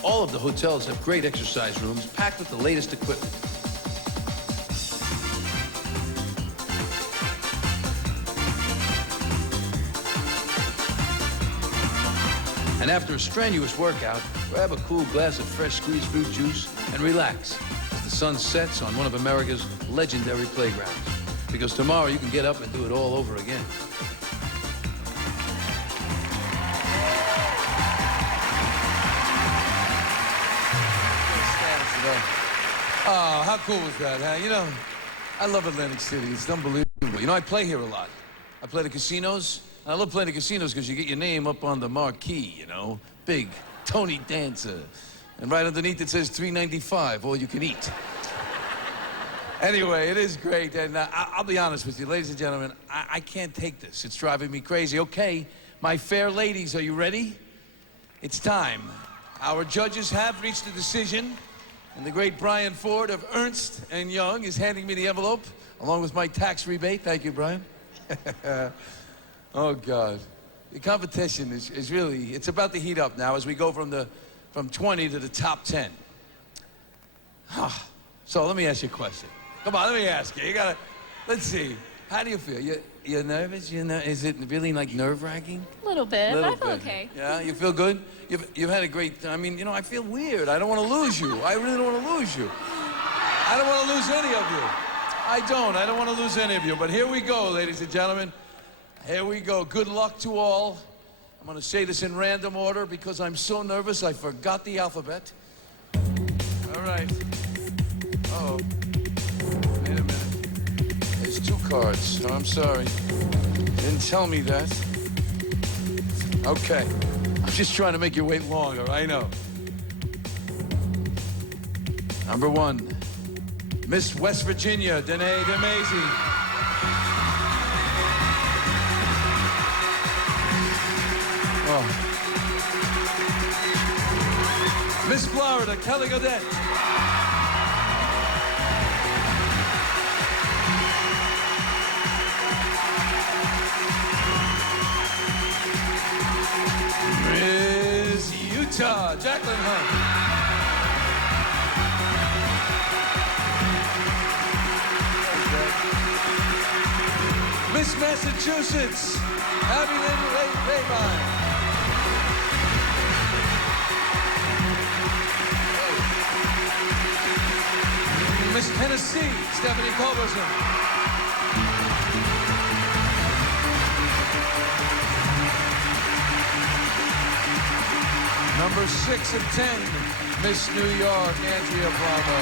All of the hotels have great exercise rooms packed with the latest equipment. And after a strenuous workout, grab a cool glass of fresh squeezed fruit juice and relax as the sun sets on one of America's legendary playgrounds. Because tomorrow you can get up and do it all over again. Oh, how cool was that, huh? You know, I love Atlantic City. It's unbelievable. You know, I play here a lot. I play the casinos. I love playing the casinos because you get your name up on the marquee, you know. Big Tony Dancer. And right underneath it says $3.95, all you can eat. Anyway, it is great. And I'll be honest with you, ladies and gentlemen, I can't take this. It's driving me crazy. Okay, my fair ladies, are you ready? It's time. Our judges have reached a decision. And the great Brian Ford of Ernst & Young is handing me the envelope, along with my tax rebate. Thank you, Brian. Oh, God. The competition is really, it's about to heat up now as we go from 20 to the top 10. So let me ask you a question. Come on, let me ask you. You gotta, let's see. How do you feel? You're nervous? Is it really like nerve-wracking? A little bit. I feel okay. Yeah, you feel good? You've had a great, I mean, you know, I feel weird. I don't want to lose you. I really don't want to lose you. I don't want to lose any of you. I don't want to lose any of you. But here we go, ladies and gentlemen. Here we go. Good luck to all. I'm going to say this in random order because I'm so nervous I forgot the alphabet. right. Uh-oh. Wait a minute. There's 2 cards. Oh, I'm sorry. Didn't tell me that. Okay. I'm just trying to make you wait longer, I know. Number 1, Miss West Virginia, Danae DeMazy. Oh. Miss Florida, Kelly Godet. Miss Utah, Jacqueline Hunt. Miss Massachusetts, Abby Lynn Rabine. Miss Tennessee, Stephanie Culberson. Number 6 of 10, Miss New York, Andrea Bravo.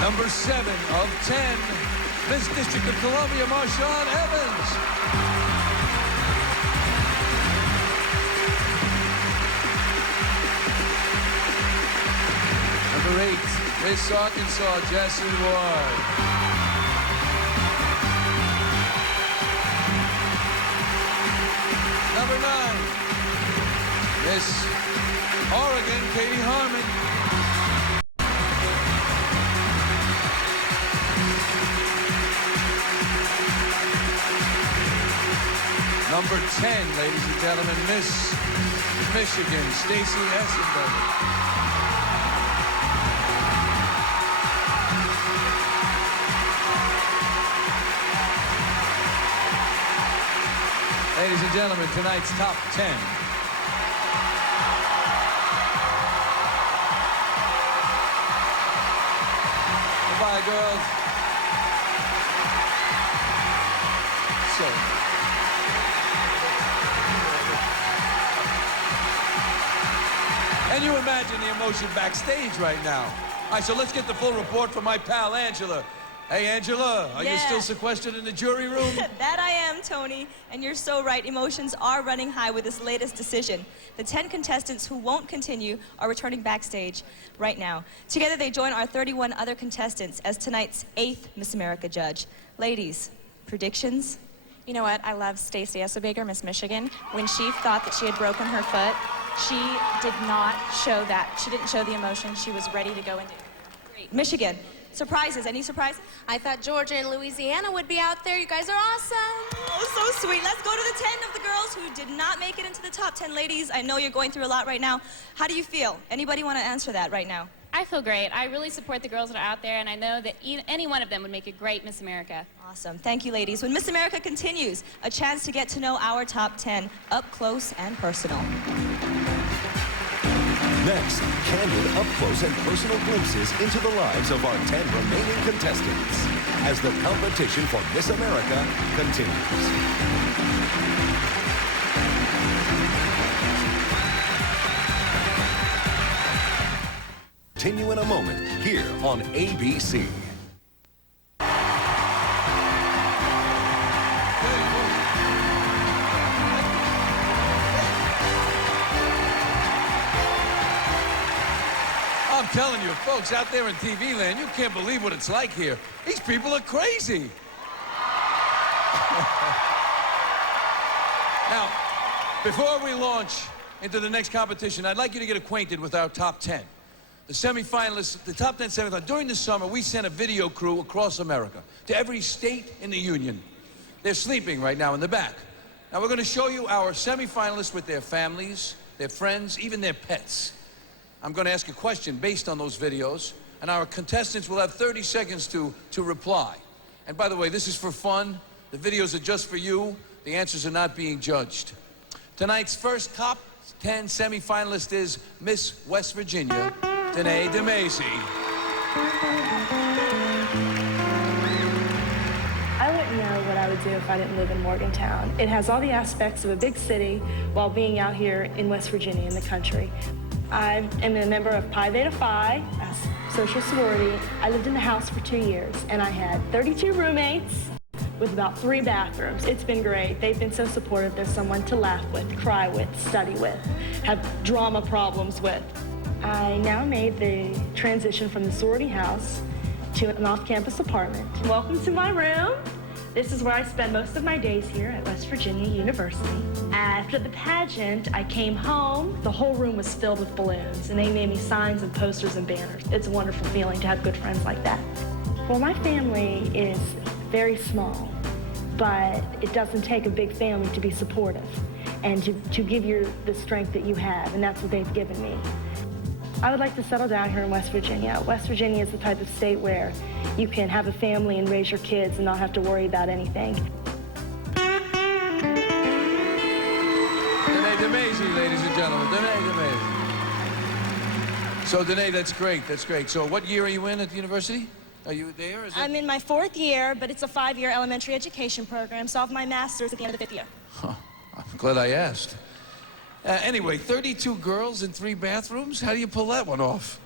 Number 7 of 10, Miss District of Columbia, Marshawn Evans. Number 8, Miss Arkansas, Jessie Ward. Number 9, Miss Oregon, Katie Harmon. Number 10, ladies and gentlemen, Miss Michigan, Stacy Essenberger. Ladies and gentlemen, tonight's top 10. Goodbye, girls. So. And you imagine the emotion backstage right now. All right, so let's get the full report from my pal, Angela. Hey, Angela, are you still sequestered in the jury room? That I am, Tony. And you're so right. Emotions are running high with this latest decision. The 10 contestants who won't continue are returning backstage right now. Together, they join our 31 other contestants as tonight's 8th Miss America judge. Ladies, predictions? You know what? I love Stacey Essenberger, Miss Michigan. When she thought that she had broken her foot, she did not show that. She didn't show the emotion. She was ready to go and do it. Great. Michigan. Surprises, any surprises? I thought Georgia and Louisiana would be out there. You guys are awesome. Oh, so sweet. Let's go to the 10 of the girls who did not make it into the top 10. Ladies, I know you're going through a lot right now. How do you feel? Anybody want to answer that right now? I feel great. I really support the girls that are out there, and I know that any one of them would make a great Miss America. Awesome. Thank you, ladies. When Miss America continues, a chance to get to know our top 10 up close and personal. Next, candid, up-close, and personal glimpses into the lives of our 10 remaining contestants as the competition for Miss America continues. Continue in a moment here on ABC. I'm telling you, folks out there in TV land, you can't believe what it's like here. These people are crazy. Now, before we launch into the next competition, I'd like you to get acquainted with our top 10. The semifinalists, the top 10 semifinalists. During the summer, we sent a video crew across America to every state in the union. They're sleeping right now in the back. Now, we're going to show you our semifinalists with their families, their friends, even their pets. I'm going to ask a question based on those videos, and our contestants will have 30 seconds to reply. And by the way, this is for fun. The videos are just for you. The answers are not being judged. Tonight's first top 10 semifinalist is Miss West Virginia, Danae DeMazy. I wouldn't know what I would do if I didn't live in Morgantown. It has all the aspects of a big city while being out here in West Virginia in the country. I am a member of Pi Beta Phi, a social sorority. I lived in the house for 2 years, and I had 32 roommates with about 3 bathrooms. It's been great. They've been so supportive. There's someone to laugh with, cry with, study with, have drama problems with. I now made the transition from the sorority house to an off-campus apartment. Welcome to my room. This is where I spend most of my days here at West Virginia University. After the pageant, I came home. The whole room was filled with balloons, and they made me signs and posters and banners. It's a wonderful feeling to have good friends like that. Well, my family is very small, but it doesn't take a big family to be supportive and to give you the strength that you have, and that's what they've given me. I would like to settle down here in West Virginia. West Virginia is the type of state where you can have a family and raise your kids and not have to worry about anything. Danae DeMazy, ladies and gentlemen. Danae DeMazy. So, Danae, that's great. That's great. So, what year are you in at the university? Are you there? Is it... I'm in my 4th year, but it's a 5-year elementary education program, so I'll have my master's at the end of the 5th year. Huh. I'm glad I asked. Anyway, 32 girls in 3 bathrooms? How do you pull that one off?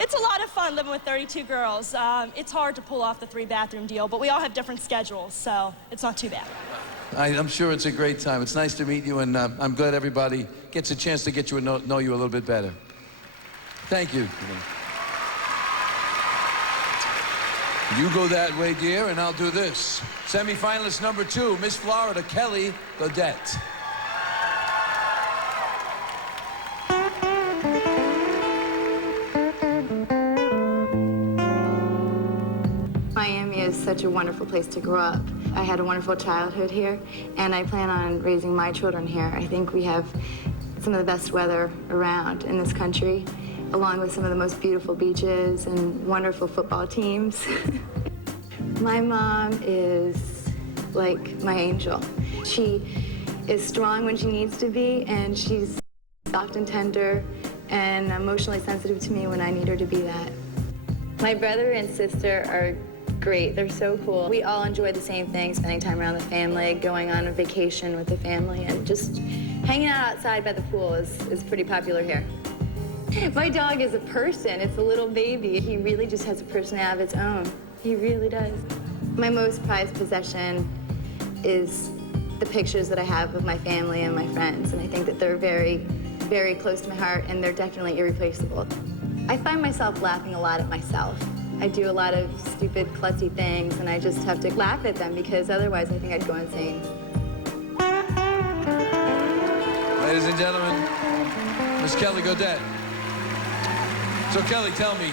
It's a lot of fun living with 32 girls. It's hard to pull off the 3-bathroom deal, but we all have different schedules, so it's not too bad. I'm sure it's a great time. It's nice to meet you, and I'm glad everybody gets a chance to get you and know you a little bit better. Thank you. You go that way, dear, and I'll do this. Semi-finalist number 2, Miss Florida, Kelly Godette. Miami is such a wonderful place to grow up. I had a wonderful childhood here, and I plan on raising my children here. I think we have some of the best weather around in this country, along with some of the most beautiful beaches and wonderful football teams. My mom is like my angel. She is strong when she needs to be, and she's soft and tender and emotionally sensitive to me when I need her to be that. My brother and sister are great. They're so cool. We all enjoy the same thing, spending time around the family, going on a vacation with the family, and just hanging out outside by the pool is pretty popular here. My dog is a person. It's a little baby. He really just has a personality of its own. He really does. My most prized possession is the pictures that I have of my family and my friends, and I think that they're very, very close to my heart, and they're definitely irreplaceable. I find myself laughing a lot at myself. I do a lot of stupid, klutzy things, and I just have to laugh at them because otherwise I think I'd go insane. Ladies and gentlemen, Miss Kelly Godette. So, Kelly, tell me,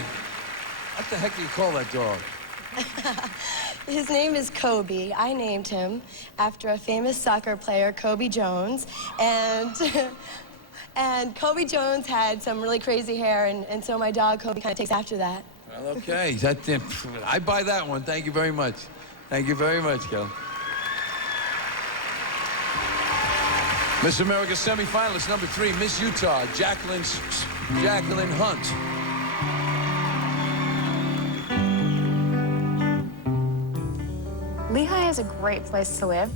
what the heck do you call that dog? His name is Kobe. I named him after a famous soccer player, Kobe Jones, and and Kobe Jones had some really crazy hair, and so my dog Kobe kind of takes after that. Well, okay. I buy that one. Thank you very much. Thank you very much, Kelly. Miss America semifinalist number 3, Miss Utah, Jacqueline Hunt. Lehigh is a great place to live.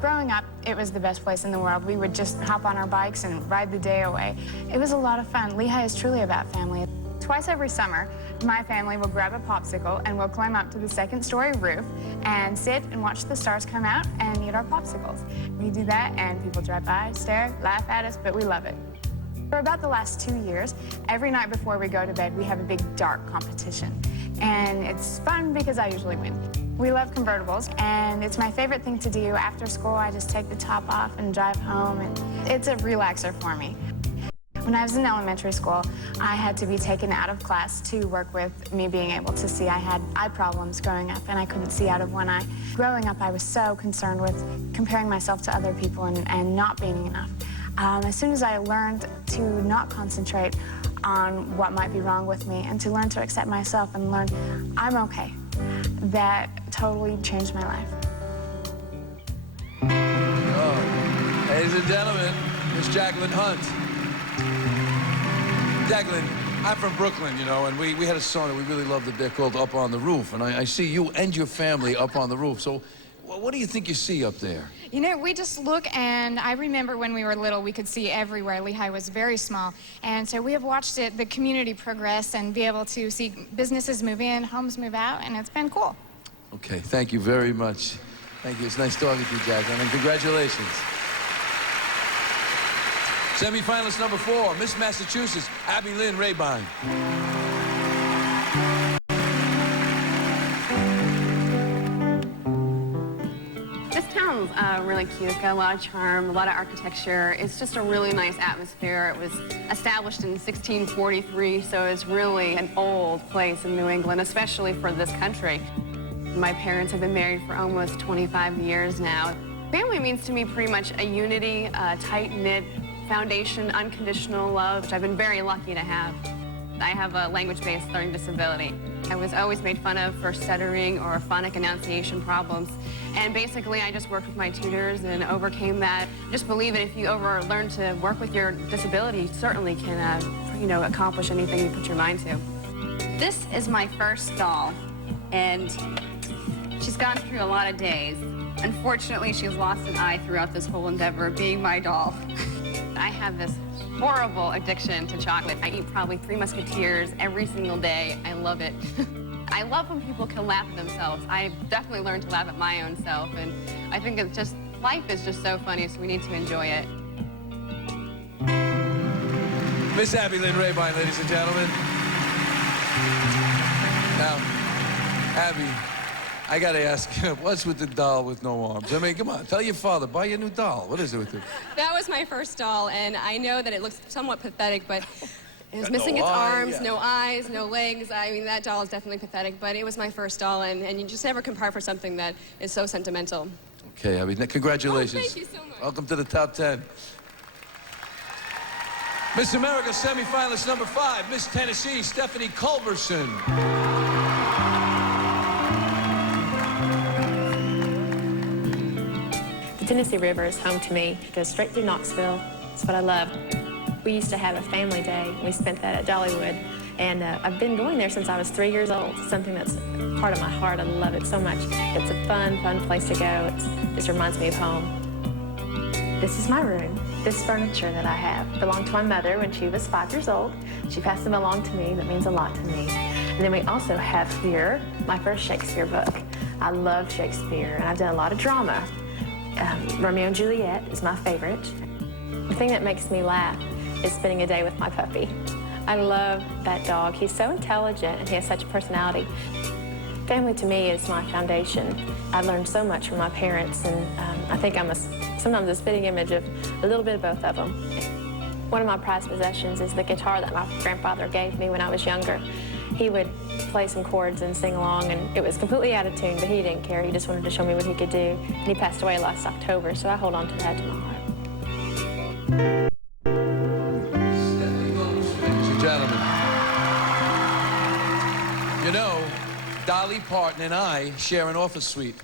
Growing up, it was the best place in the world. We would just hop on our bikes and ride the day away. It was a lot of fun. Lehigh is truly about family. Twice every summer, my family will grab a popsicle and we'll climb up to the 2nd-story roof and sit and watch the stars come out and eat our popsicles. We do that and people drive by, stare, laugh at us, but we love it. For about the last 2 years, every night before we go to bed, we have a big dart competition. And it's fun because I usually win. We love convertibles, and it's my favorite thing to do. After school, I just take the top off and drive home, and it's a relaxer for me. When I was in elementary school, I had to be taken out of class to work with me being able to see. I had eye problems growing up, and I couldn't see out of one eye. Growing up, I was so concerned with comparing myself to other people and not being enough. As soon as I learned to not concentrate on what might be wrong with me and to learn to accept myself and learn I'm okay, that totally changed my life. Oh, ladies and gentlemen, Miss Jacqueline Hunt. Jacqueline, I'm from Brooklyn, you know, and we had a song that we really loved up there called Up on the Roof, and I see you and your family up on the roof. So what do you think you see up there? You know, we just look, and I remember when we were little, we could see everywhere. Lehigh was very small, and so we have watched the community progress and be able to see businesses move in, homes move out, and it's been cool. Okay, thank you very much. Thank you. It's nice talking to you, Jacqueline, and congratulations. Semi-finalist number 4, Miss Massachusetts, Abby Lynn Rabine. This town's really cute. It's got a lot of charm, a lot of architecture. It's just a really nice atmosphere. It was established in 1643, so it's really an old place in New England, especially for this country. My parents have been married for almost 25 years now. Family means to me pretty much a unity, a tight-knit foundation, unconditional love, which I've been very lucky to have. I have a language-based learning disability. I was always made fun of for stuttering or phonic enunciation problems. And basically, I just worked with my tutors and overcame that. Just believe it, if you learn to work with your disability, you certainly can, accomplish anything you put your mind to. This is my first doll, and she's gone through a lot of days. Unfortunately, she's lost an eye throughout this whole endeavor of being my doll. I have this horrible addiction to chocolate. I eat probably 3 Musketeers every single day. I love it. I love when people can laugh at themselves. I definitely learned to laugh at my own self, and I think it's just, life is just so funny, so we need to enjoy it. Miss Abby Lynn Rabine, ladies and gentlemen. Now, Abby, I gotta ask, what's with the doll with no arms? I mean, come on, tell your father, buy you a new doll. What is it with it? That was my first doll, and I know that it looks somewhat pathetic, but it was Got missing no its eye, arms, yeah. no eyes, no legs. I mean, that doll is definitely pathetic, but it was my first doll, and you just never compare for something that is so sentimental. Okay, Abby, congratulations. Oh, thank you so much. Welcome to the top 10. Miss America semifinalist number 5, Miss Tennessee, Stephanie Culberson. The Tennessee River is home to me. It goes straight through Knoxville. It's what I love. We used to have a family day. We spent that at Dollywood. And I've been going there since I was 3 years old. It's something that's part of my heart. I love it so much. It's a fun place to go. It just reminds me of home. This is my room. This furniture that I have belonged to my mother when she was 5 years old. She passed them along to me. That means a lot to me. And then we also have here my first Shakespeare book. I love Shakespeare, and I've done a lot of drama. Romeo and Juliet is my favorite. The thing that makes me laugh is spending a day with my puppy. I love that dog. He's so intelligent, and he has such a personality. Family to me is my foundation. I've learned so much from my parents, and I think I'm sometimes a spitting image of a little bit of both of them. One of my prized possessions is the guitar that my grandfather gave me when I was younger. He would play some chords and sing along, and it was completely out of tune, but he didn't care. He just wanted to show me what he could do. And he passed away last October, so I hold on to that to my heart. Ladies and gentlemen, you know, Dolly Parton and I share an office suite.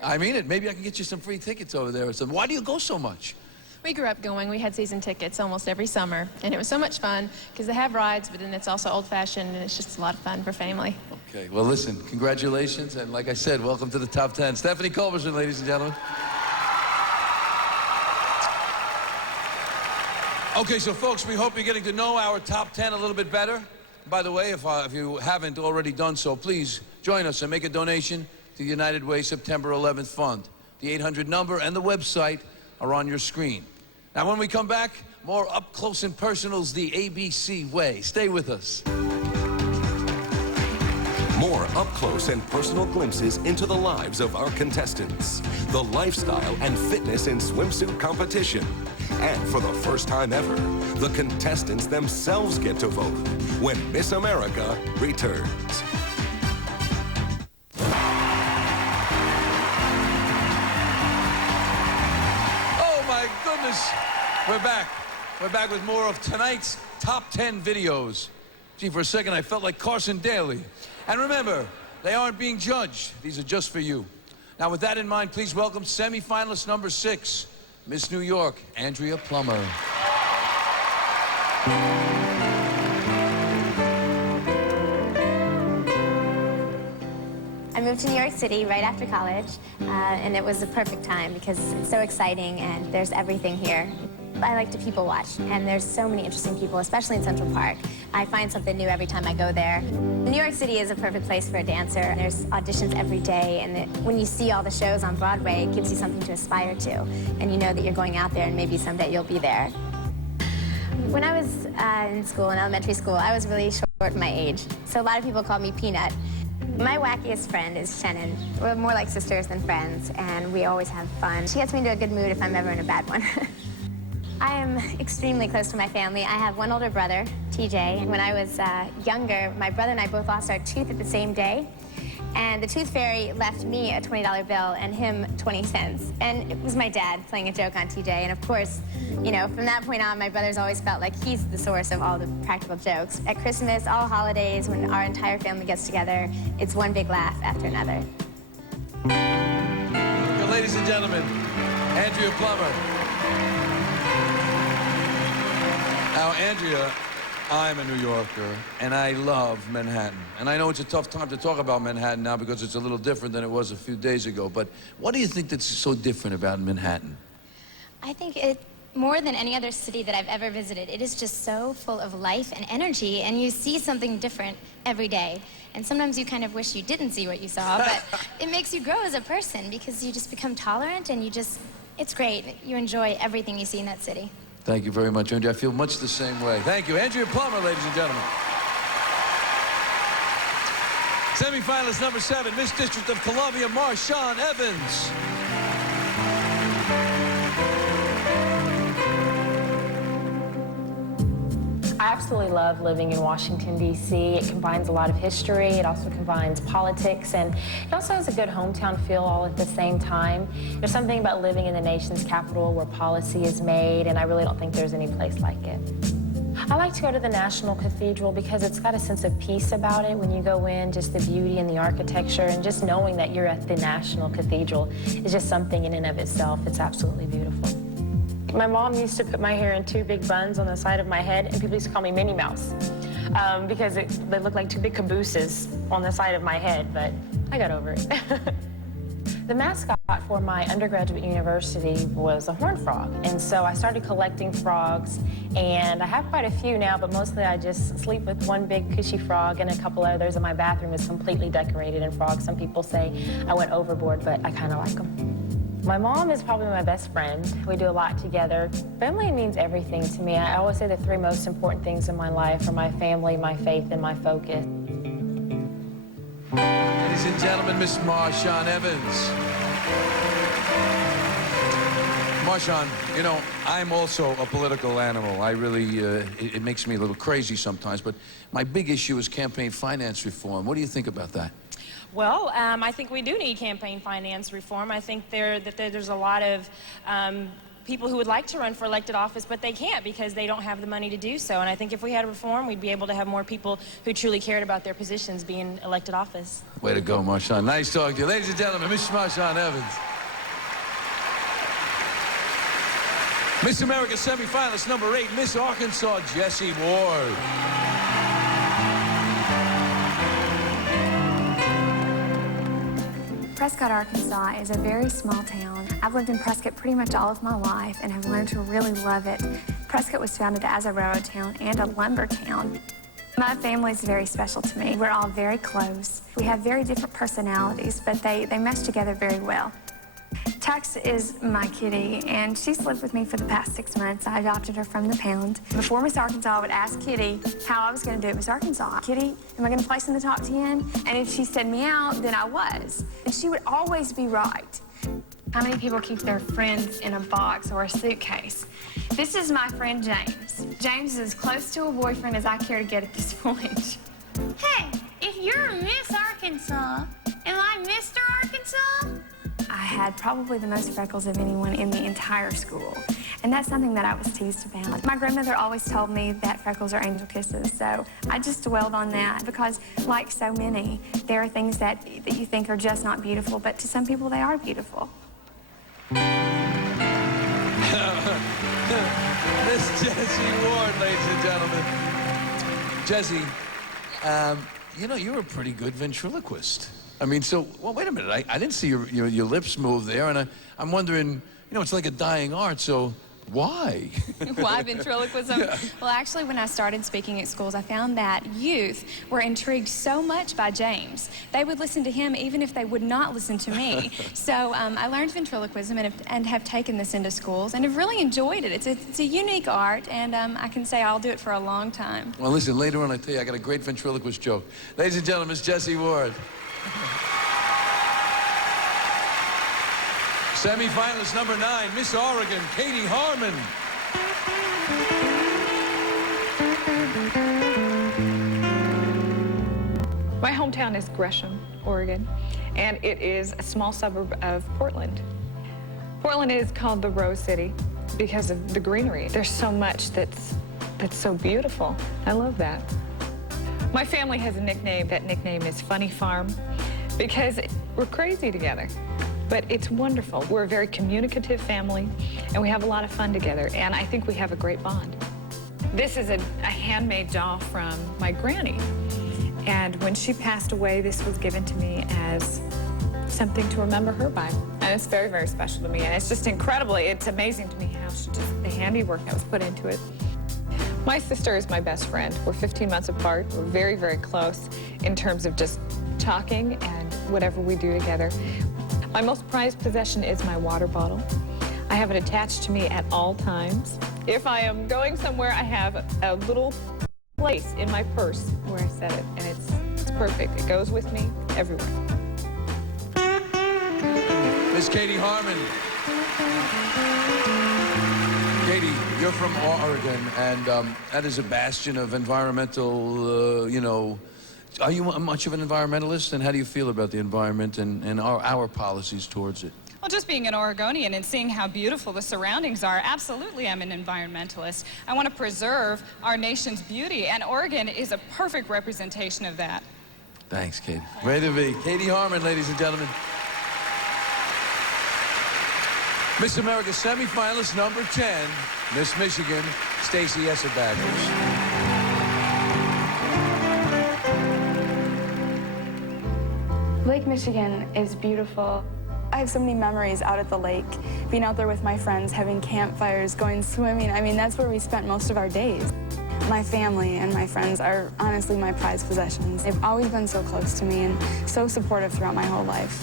I mean it. Maybe I can get you some free tickets over there or something. Why do you go so much? We grew up going. We had season tickets almost every summer, and it was so much fun because they have rides, but then it's also old-fashioned, and it's just a lot of fun for family. Okay, well, listen, congratulations, and like I said, welcome to the top 10. Stephanie Culberson, ladies and gentlemen. Okay, so folks, we hope you're getting to know our top 10 a little bit better. By the way, if you haven't already done so, please join us and make a donation to the United Way September 11th Fund. The 800 number and the website are on your screen. Now, when we come back, more Up Close and Personal's The ABC Way. Stay with us. More up-close and personal glimpses into the lives of our contestants, the lifestyle and fitness in swimsuit competition. And for the first time ever, the contestants themselves get to vote when Miss America returns. Oh my goodness, we're back. We're back with more of tonight's top 10 videos. Gee, for a second I felt like Carson Daly. And remember, they aren't being judged. These are just for you. Now, with that in mind, please welcome semifinalist number 6, Miss New York, Andrea Plummer. I'm a went to New York City right after college, and it was the perfect time because it's so exciting and there's everything here. I like to people watch, and there's so many interesting people, especially in Central Park. I find something new every time I go there. New York City is a perfect place for a dancer. There's auditions every day, and when you see all the shows on Broadway, it gives you something to aspire to, and you know that you're going out there and maybe someday you'll be there. When I was in school, in elementary school, I was really short for my age, so a lot of people called me Peanut. My wackiest friend is Shannon. We're more like sisters than friends, and we always have fun. She gets me into a good mood if I'm ever in a bad one. I am extremely close to my family. I have one older brother, TJ. When I was younger, my brother and I both lost our tooth at the same day. And the tooth fairy left me a $20 bill and him 20 cents. And it was my dad playing a joke on TJ. And of course, you know, from that point on, my brother's always felt like he's the source of all the practical jokes. At Christmas, all holidays, when our entire family gets together, it's one big laugh after another. Well, ladies and gentlemen, Andrea Plummer. Now, Andrea, I'm a New Yorker, and I love Manhattan. And I know it's a tough time to talk about Manhattan now because it's a little different than it was a few days ago. But what do you think that's so different about Manhattan? I think it, more than any other city that I've ever visited, it is just so full of life and energy, and you see something different every day. And sometimes you kind of wish you didn't see what you saw, but it makes you grow as a person because you just become tolerant and you just, it's great. You enjoy everything you see in that city. Thank you very much, Andrea. I feel much the same way. Thank you. Andrea Plummer, ladies and gentlemen. Semi-finalist number 7, Miss District of Columbia, Marshawn Evans. I absolutely love living in Washington, D.C. It combines a lot of history. It also combines politics, and it also has a good hometown feel all at the same time. There's something about living in the nation's capital where policy is made, and I really don't think there's any place like it. I like to go to the National Cathedral because it's got a sense of peace about it when you go in, just the beauty and the architecture, and just knowing that you're at the National Cathedral is just something in and of itself. It's absolutely beautiful. My mom used to put my hair in 2 big buns on the side of my head, and people used to call me Minnie Mouse because they looked like 2 big cabooses on the side of my head, but I got over it. The mascot for my undergraduate university was a horned frog, and so I started collecting frogs, and I have quite a few now, but mostly I just sleep with one big cushy frog and a couple others, and my bathroom is completely decorated in frogs. Some people say I went overboard, but I kind of like them. My mom is probably my best friend. We do a lot together. Family means everything to me. I always say the 3 most important things in my life are my family, my faith, and my focus. Ladies and gentlemen, Miss Marshawn Evans. Marshawn, you know, I'm also a political animal. I really, it makes me a little crazy sometimes, but my big issue is campaign finance reform. What do you think about that? Well, I think we do need campaign finance reform. I think there's a lot of people who would like to run for elected office, but they can't because they don't have the money to do so. And I think if we had a reform, we'd be able to have more people who truly cared about their positions being elected office. Way to go, Marshawn. Nice talking to you. Ladies and gentlemen, Miss Marshawn Evans. Miss America semifinalist number 8, Miss Arkansas, Jessie Ward. Prescott, Arkansas is a very small town. I've lived in Prescott pretty much all of my life and have learned to really love it. Prescott was founded as a railroad town and a lumber town. My family is very special to me. We're all very close. We have very different personalities, but they mesh together very well. Tux is my kitty, and she's lived with me for the past 6 months. I adopted her from the pound. Before Miss Arkansas, I would ask Kitty how I was going to do at Miss Arkansas. Kitty, am I going to place in the top 10? And if she said me out, then I was. And she would always be right. How many people keep their friends in a box or a suitcase? This is my friend James. James is as close to a boyfriend as I care to get at this point. Hey, if you're Miss Arkansas, am I Mr. Arkansas? I had probably the most freckles of anyone in the entire school. And that's something that I was teased about. My grandmother always told me that freckles are angel kisses, so I just dwelled on that because, like so many, there are things that you think are just not beautiful, but to some people they are beautiful. Miss Jessie Ward, ladies and gentlemen. Jessie, you know, you're a pretty good ventriloquist. I mean, so, well, wait a minute. I didn't see your lips move there, and I'm wondering, you know, it's like a dying art, so why? Why ventriloquism? Yeah. Well, actually, when I started speaking at schools, I found that youth were intrigued so much by James. They would listen to him even if they would not listen to me. So I learned ventriloquism and have taken this into schools and have really enjoyed it. It's a unique art, and I can say I'll do it for a long time. Well, listen, later on I tell you, I got a great ventriloquist joke. Ladies and gentlemen, Miss Jessie Ward. Semi-finalist number 9, Miss Oregon, Katie Harmon. My hometown is Gresham, Oregon, and it is a small suburb of Portland. Portland is called the Rose City because of the greenery. There's so much that's so beautiful. I love that. My family has a nickname. That nickname is Funny Farm because we're crazy together. But it's wonderful. We're a very communicative family, and we have a lot of fun together, and I think we have a great bond. This is a handmade doll from my granny, and when she passed away, this was given to me as something to remember her by. And it's very, very special to me, and it's just incredible. It's amazing to me how the handiwork that was put into it. My sister is my best friend. We're 15 months apart. We're very, very close in terms of just talking and whatever we do together. My most prized possession is my water bottle. I have it attached to me at all times. If I am going somewhere, I have a little place in my purse where I set it, and it's perfect. It goes with me everywhere. Miss Katie Harmon. Katie, you're from Oregon, and that is a bastion of environmental, you know. Are you much of an environmentalist, and how do you feel about the environment and our policies towards it? Well, just being an Oregonian and seeing how beautiful the surroundings are, absolutely I'm an environmentalist. I want to preserve our nation's beauty, and Oregon is a perfect representation of that. Thanks, Katie. Way to be. Katie Harmon, ladies and gentlemen. Miss America semifinalist number 10, Miss Michigan, Stacey Essebagers. Lake Michigan is beautiful. I have so many memories out at the lake, being out there with my friends, having campfires, going swimming. I mean, that's where we spent most of our days. My family and my friends are honestly my prized possessions. They've always been so close to me and so supportive throughout my whole life.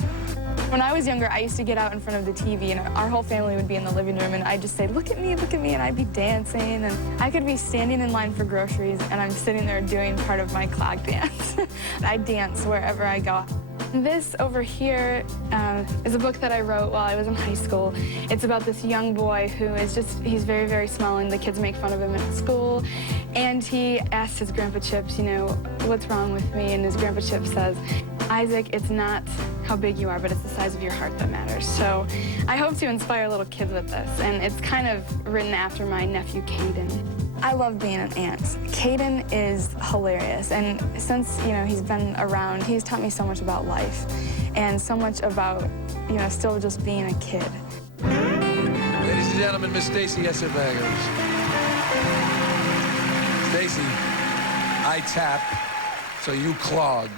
When I was younger, I used to get out in front of the TV, and our whole family would be in the living room, and I'd just say, look at me, and I'd be dancing, and I could be standing in line for groceries, and I'm sitting there doing part of my clog dance. I dance wherever I go. This over here is a book that I wrote while I was in high school. It's about this young boy who is he's very, very small, and the kids make fun of him at school. And he asks his Grandpa Chips, you know, what's wrong with me? And his Grandpa Chips says, Isaac, it's not how big you are, but it's the size of your heart that matters. So I hope to inspire little kids with this, and it's kind of written after my nephew, Caden. I love being an aunt. Caden is hilarious, and since, you know, he's been around, he's taught me so much about life and so much about, you know, still just being a kid. Ladies and gentlemen, Miss Stacey Essebagers. Stacey, I tap, so you clog.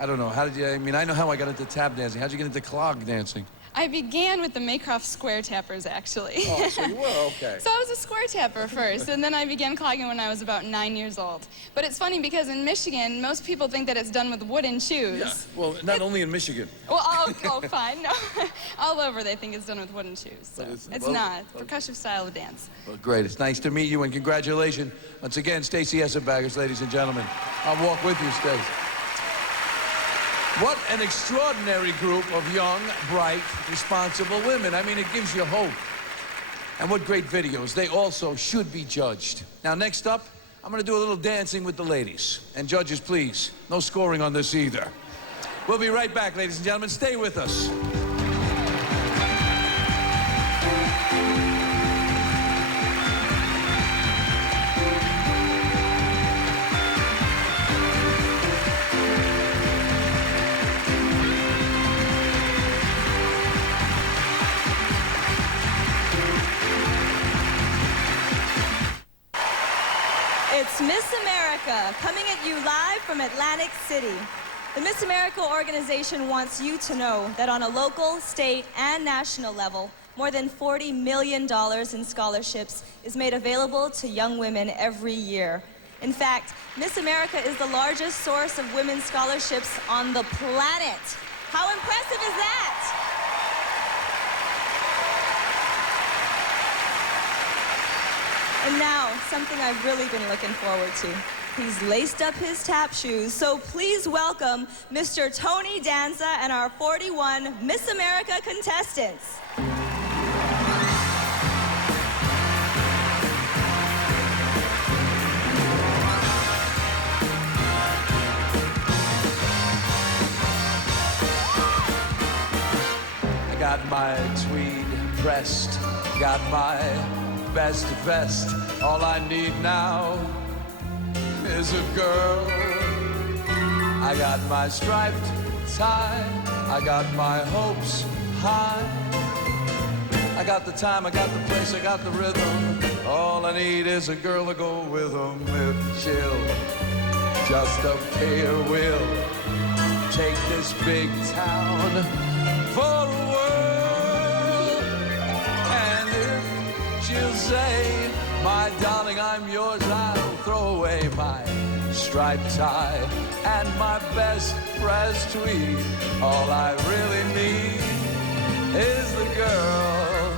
I don't know, how did you, I mean, I know how I got into tap dancing. How'd you get into clog dancing? I began with the Maycroft Square Tappers, actually. Oh, so you were, okay. So I was a square tapper first, and then I began clogging when I was about 9 years old. But it's funny because in Michigan, most people think that it's done with wooden shoes. Yeah, well, not only in Michigan. Well, oh, fine, no. All over they think it's done with wooden shoes. So it's well, not. It's a percussive style of dance. Well, great. It's nice to meet you, and congratulations. Once again, Stacey Essebagers, ladies and gentlemen. I'll walk with you, Stacey. What an extraordinary group of young, bright, responsible women. I mean, it gives you hope. And what great videos. They also should be judged. Now, next up, I'm going to do a little dancing with the ladies. And judges, please, no scoring on this either. We'll be right back, ladies and gentlemen. Stay with us. It's Miss America, coming at you live from Atlantic City. The Miss America organization wants you to know that on a local, state, and national level, more than $40 million in scholarships is made available to young women every year. In fact, Miss America is the largest source of women's scholarships on the planet. How impressive is that? And now, something I've really been looking forward to. He's laced up his tap shoes, so please welcome Mr. Tony Danza and our 41 Miss America contestants. I got my tweed pressed, got my best vest. All I need now is a girl. I got my striped tie, I got my hopes high. I got the time, I got the place, I got the rhythm. All I need is a girl to go with them. If she'll just appear, we'll take this big town for a whirl. And if she'll say, my darling, I'm yours, I'll throw away my striped tie and my best pressed tweed. All I really need is the girl.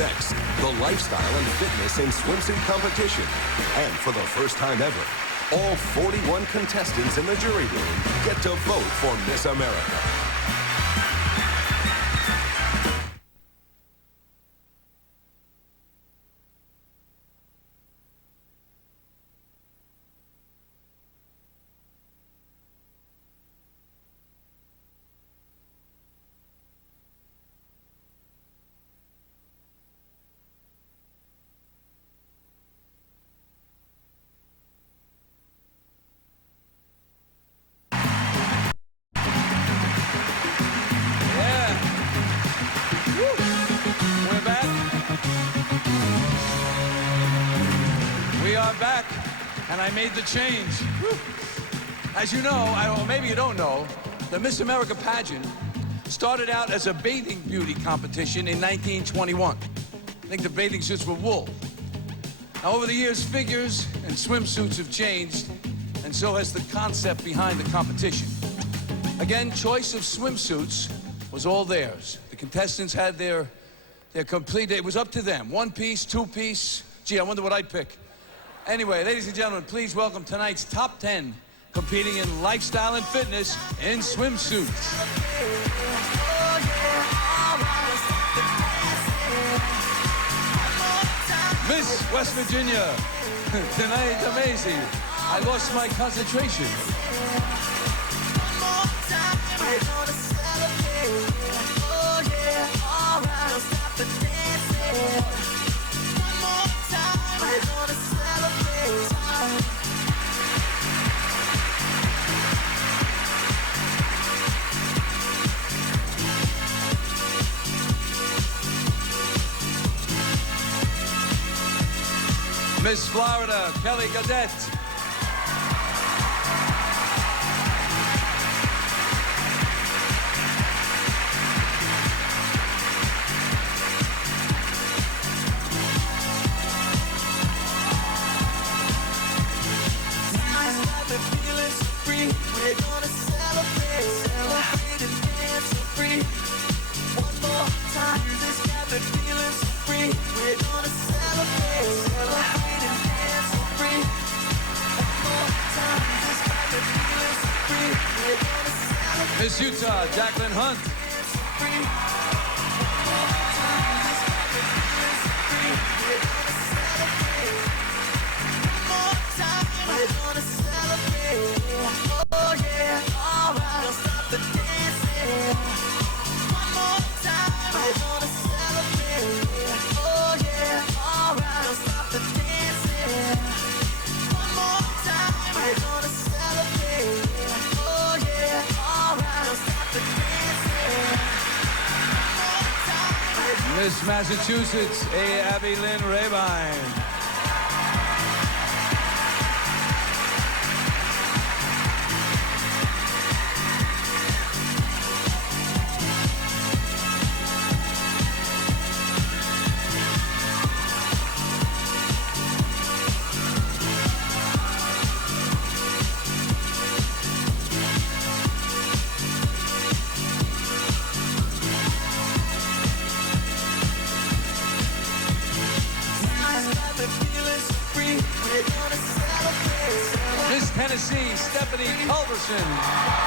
Next, the lifestyle and fitness in swimsuit competition. And for the first time ever, all 41 contestants in the jury room get to vote for Miss America. and I made the change. Woo. As you know, or maybe you don't know, the Miss America pageant started out as a bathing beauty competition in 1921. I think the bathing suits were wool. Now, over the years, figures and swimsuits have changed, and so has the concept behind the competition. Again, choice of swimsuits was all theirs. The contestants had their complete, it was up to them. One piece, two piece. Gee, I wonder what I'd pick. Anyway, ladies and gentlemen, please welcome tonight's top 10 competing in lifestyle and fitness in swimsuits. Miss West Virginia. Tonight, amazing. I lost my concentration. Miss Florida, Kelly Gadet. Miss Utah, Jacqueline Hunt. Miss Massachusetts, A. Abby Lynn Rabine. Miss Tennessee, Stephanie Culberson.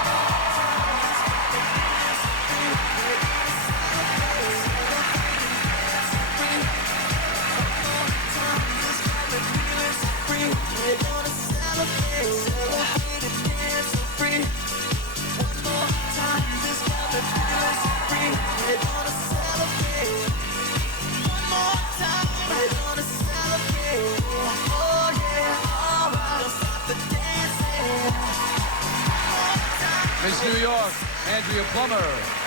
Miss New York, Andrea Plummer.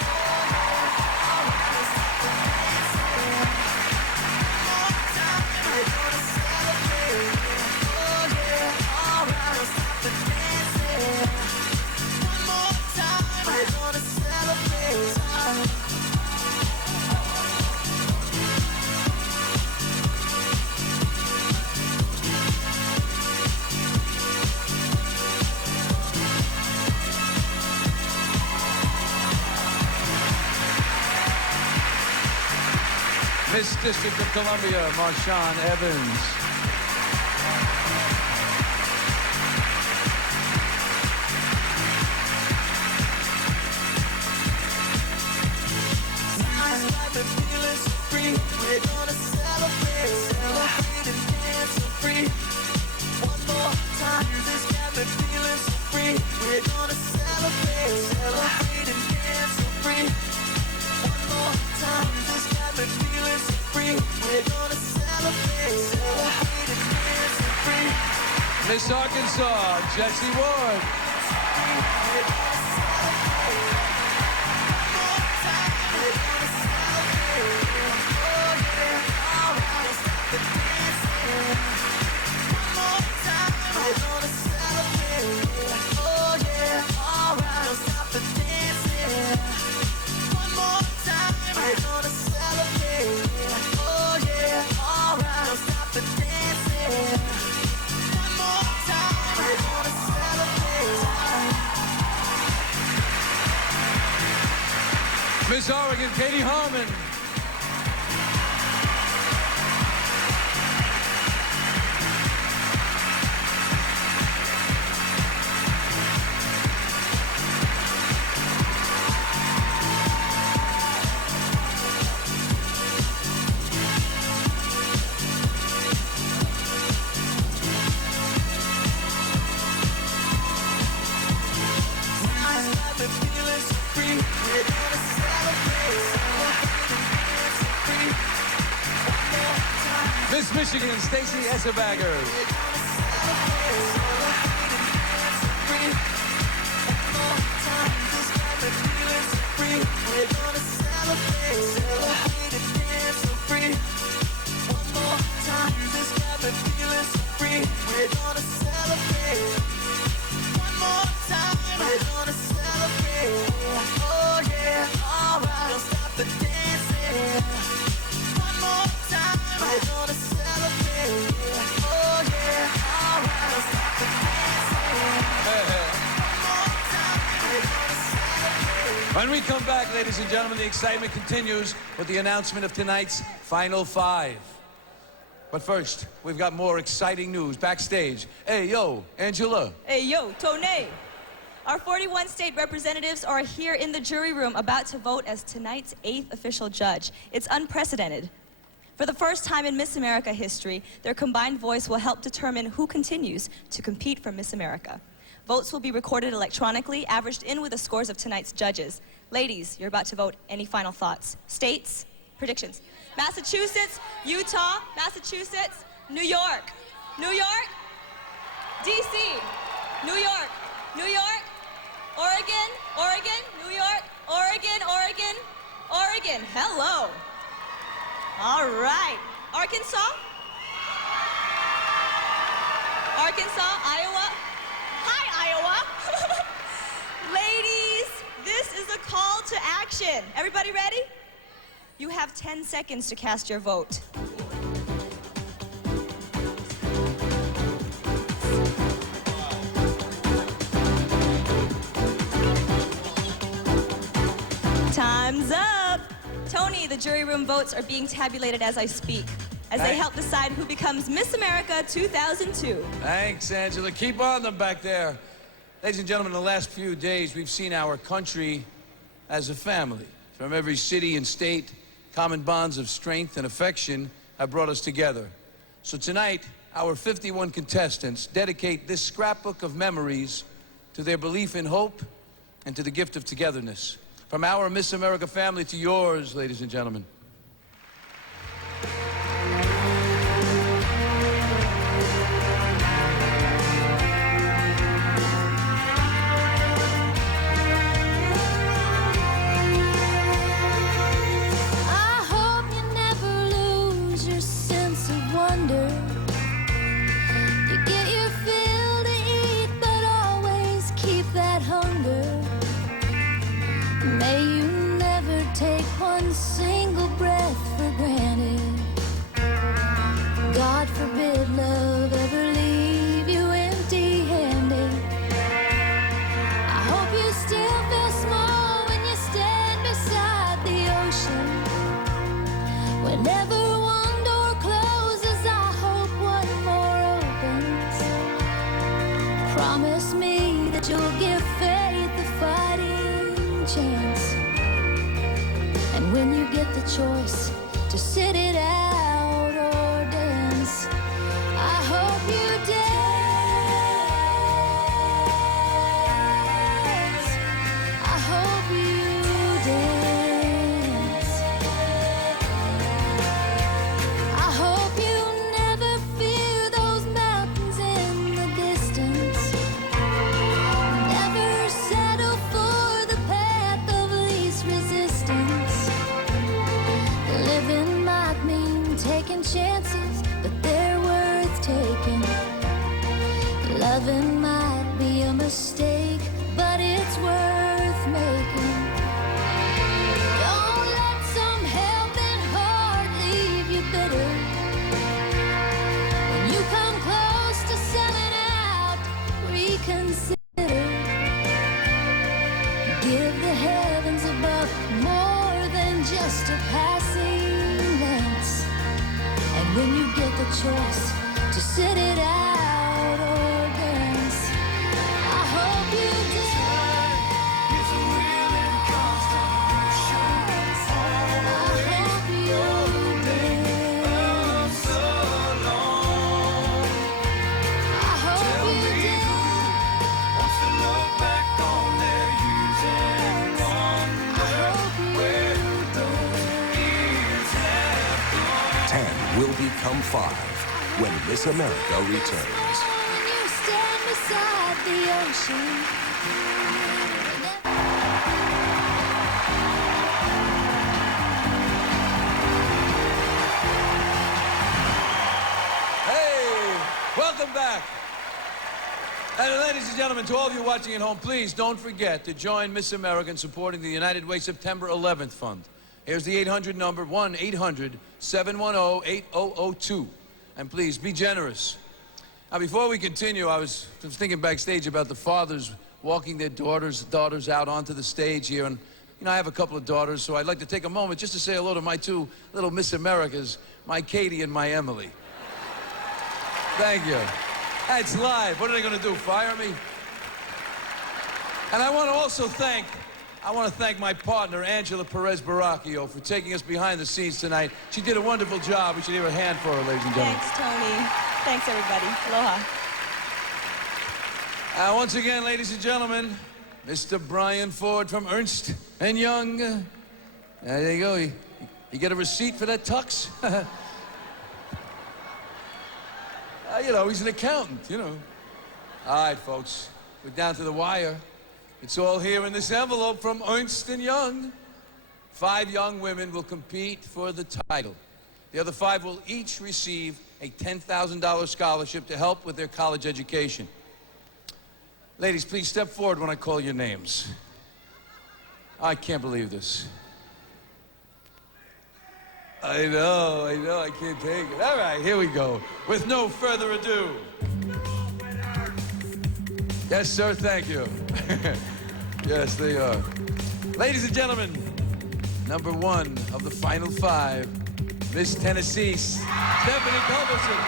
Miss District of Columbia, Marshawn Evans. Miss Arkansas, Jessie Ward. Miss Oregon, Katie Harmon. Miss Michigan, Stacey Essebaggers. When we come back, ladies and gentlemen, the excitement continues with the announcement of tonight's Final Five. But first, we've got more exciting news backstage. Hey, yo, Angela. Hey, yo, Tone. Our 41 state representatives are here in the jury room about to vote as tonight's 8th official judge. It's unprecedented. For the first time in Miss America history, their combined voice will help determine who continues to compete for Miss America. Votes will be recorded electronically, averaged in with the scores of tonight's judges. Ladies, you're about to vote. Any final thoughts? States, predictions. Massachusetts, Utah, Massachusetts, New York, New York, DC, New York, New York, Oregon, Oregon, New York, Oregon, Oregon, Oregon. Hello. All right. Arkansas? Arkansas, Iowa? Hi, Iowa. Ladies, this is a call to action. Everybody ready? You have 10 seconds to cast your vote. Time's up. Tony, the jury room votes are being tabulated as I speak, as they help decide who becomes Miss America 2002. Thanks, Angela. Keep on them back there. Ladies and gentlemen, in the last few days, we've seen our country as a family. From every city and state, common bonds of strength and affection have brought us together. So tonight, our 51 contestants dedicate this scrapbook of memories to their belief in hope and to the gift of togetherness. From our Miss America family to yours, ladies and gentlemen. Promise me that you'll give faith a fighting chance. And when you get the choice to sit it out or dance, I hope you dance. I hope you dance. I hope you never fear those mountains in the distance. Never settle for the path of least resistance. Living might mean passing glance. And when you get the choice to sit it out or dance, I hope you will become 5 when Miss America returns. you stand beside the ocean. Hey, welcome back. And ladies and gentlemen, to all of you watching at home, please don't forget to join Miss America in supporting the United Way September 11th Fund. Here's the 800 number, 1-800-710-8002. And please, be generous. Now, before we continue, I was thinking backstage about the fathers walking their daughters out onto the stage here. And, you know, I have a couple of daughters, so I'd like to take a moment just to say hello to my 2 little Miss Americas, my Katie and my Emily. Thank you. It's live. What are they going to do, fire me? And I want to also thank my partner, Angela Perez-Baracchio, for taking us behind the scenes tonight. She did a wonderful job. We should give her a hand for her, ladies and gentlemen. Thanks, Tony. Thanks, everybody. Aloha. Once again, ladies and gentlemen, Mr. Brian Ford from Ernst & Young. There you go. You get a receipt for that tux? You know, he's an accountant, you know. All right, folks, we're down to the wire. It's all here in this envelope from Ernst & Young. 5 young women will compete for the title. The other 5 will each receive a $10,000 scholarship to help with their college education. Ladies, please step forward when I call your names. I can't believe this. I know, I can't take it. All right, here we go. With no further ado. Yes, sir, thank you. Yes, they are. Ladies and gentlemen, number 1 of the final 5, Miss Tennessee, Stephanie Culbertson.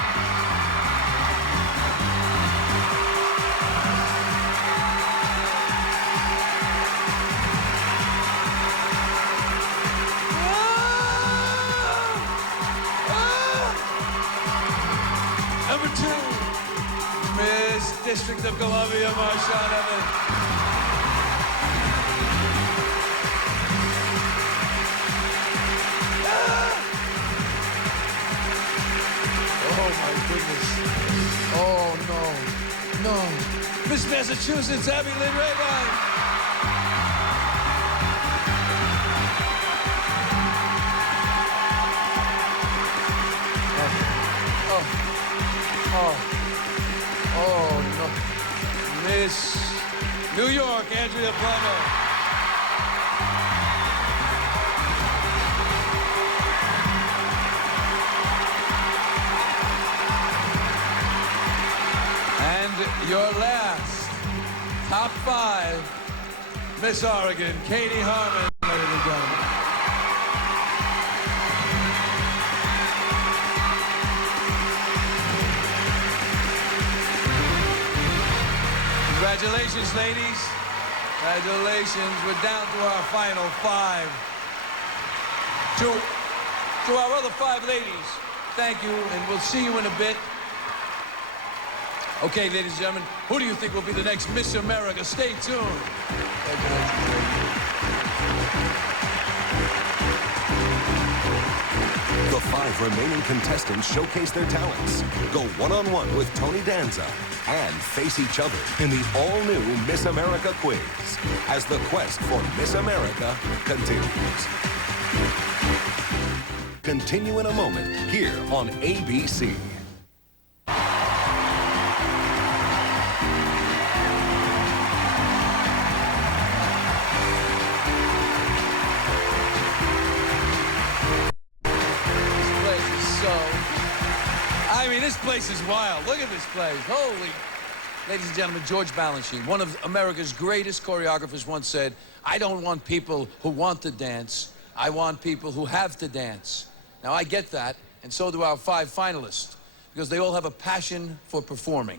Number 2, Miss District of Columbia, Marshawn Evans. Oh, my goodness. Oh, no. Miss Massachusetts, Abby Lynn Rabine. Oh, no. Miss New York, Andrea Plummer. And your last, top 5, Miss Oregon, Katie Harmon, ladies and gentlemen. Congratulations, ladies. Congratulations. We're down to our final 5. To our other 5 ladies, thank you, and we'll see you in a bit. Okay, ladies and gentlemen, who do you think will be the next Miss America? Stay tuned. The 5 remaining contestants showcase their talents, go one-on-one with Tony Danza, and face each other in the all-new Miss America quiz as the quest for Miss America continues. Continue in a moment here on ABC. This place is wild. Look at this place. Holy. Ladies and gentlemen, George Balanchine, one of America's greatest choreographers, once said, "I don't want people who want to dance. I want people who have to dance. Now, I get that, and so do our 5 finalists, because they all have a passion for performing.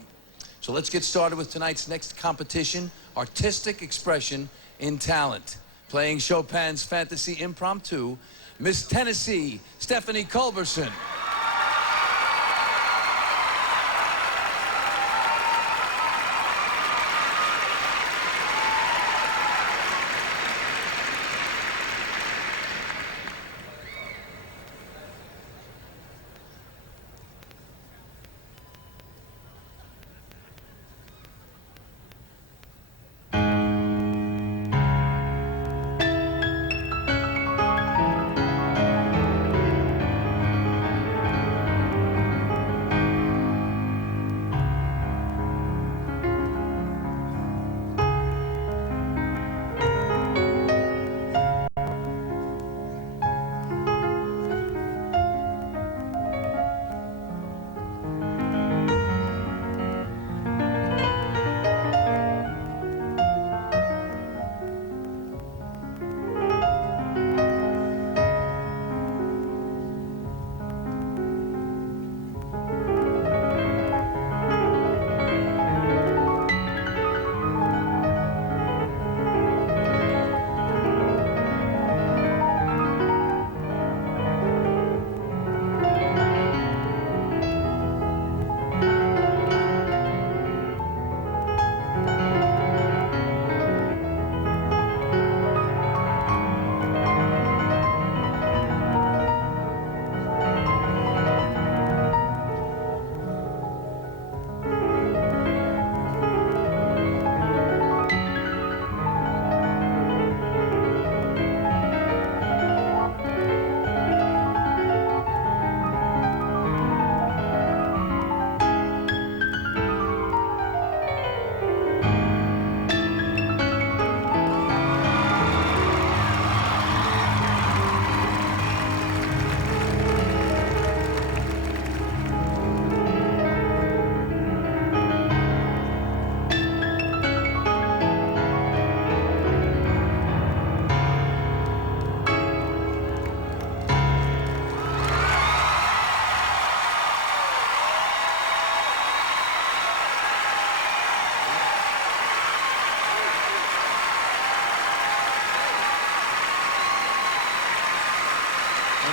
So let's get started with tonight's next competition, Artistic Expression in Talent. Playing Chopin's Fantasy Impromptu, Miss Tennessee, Stephanie Culberson.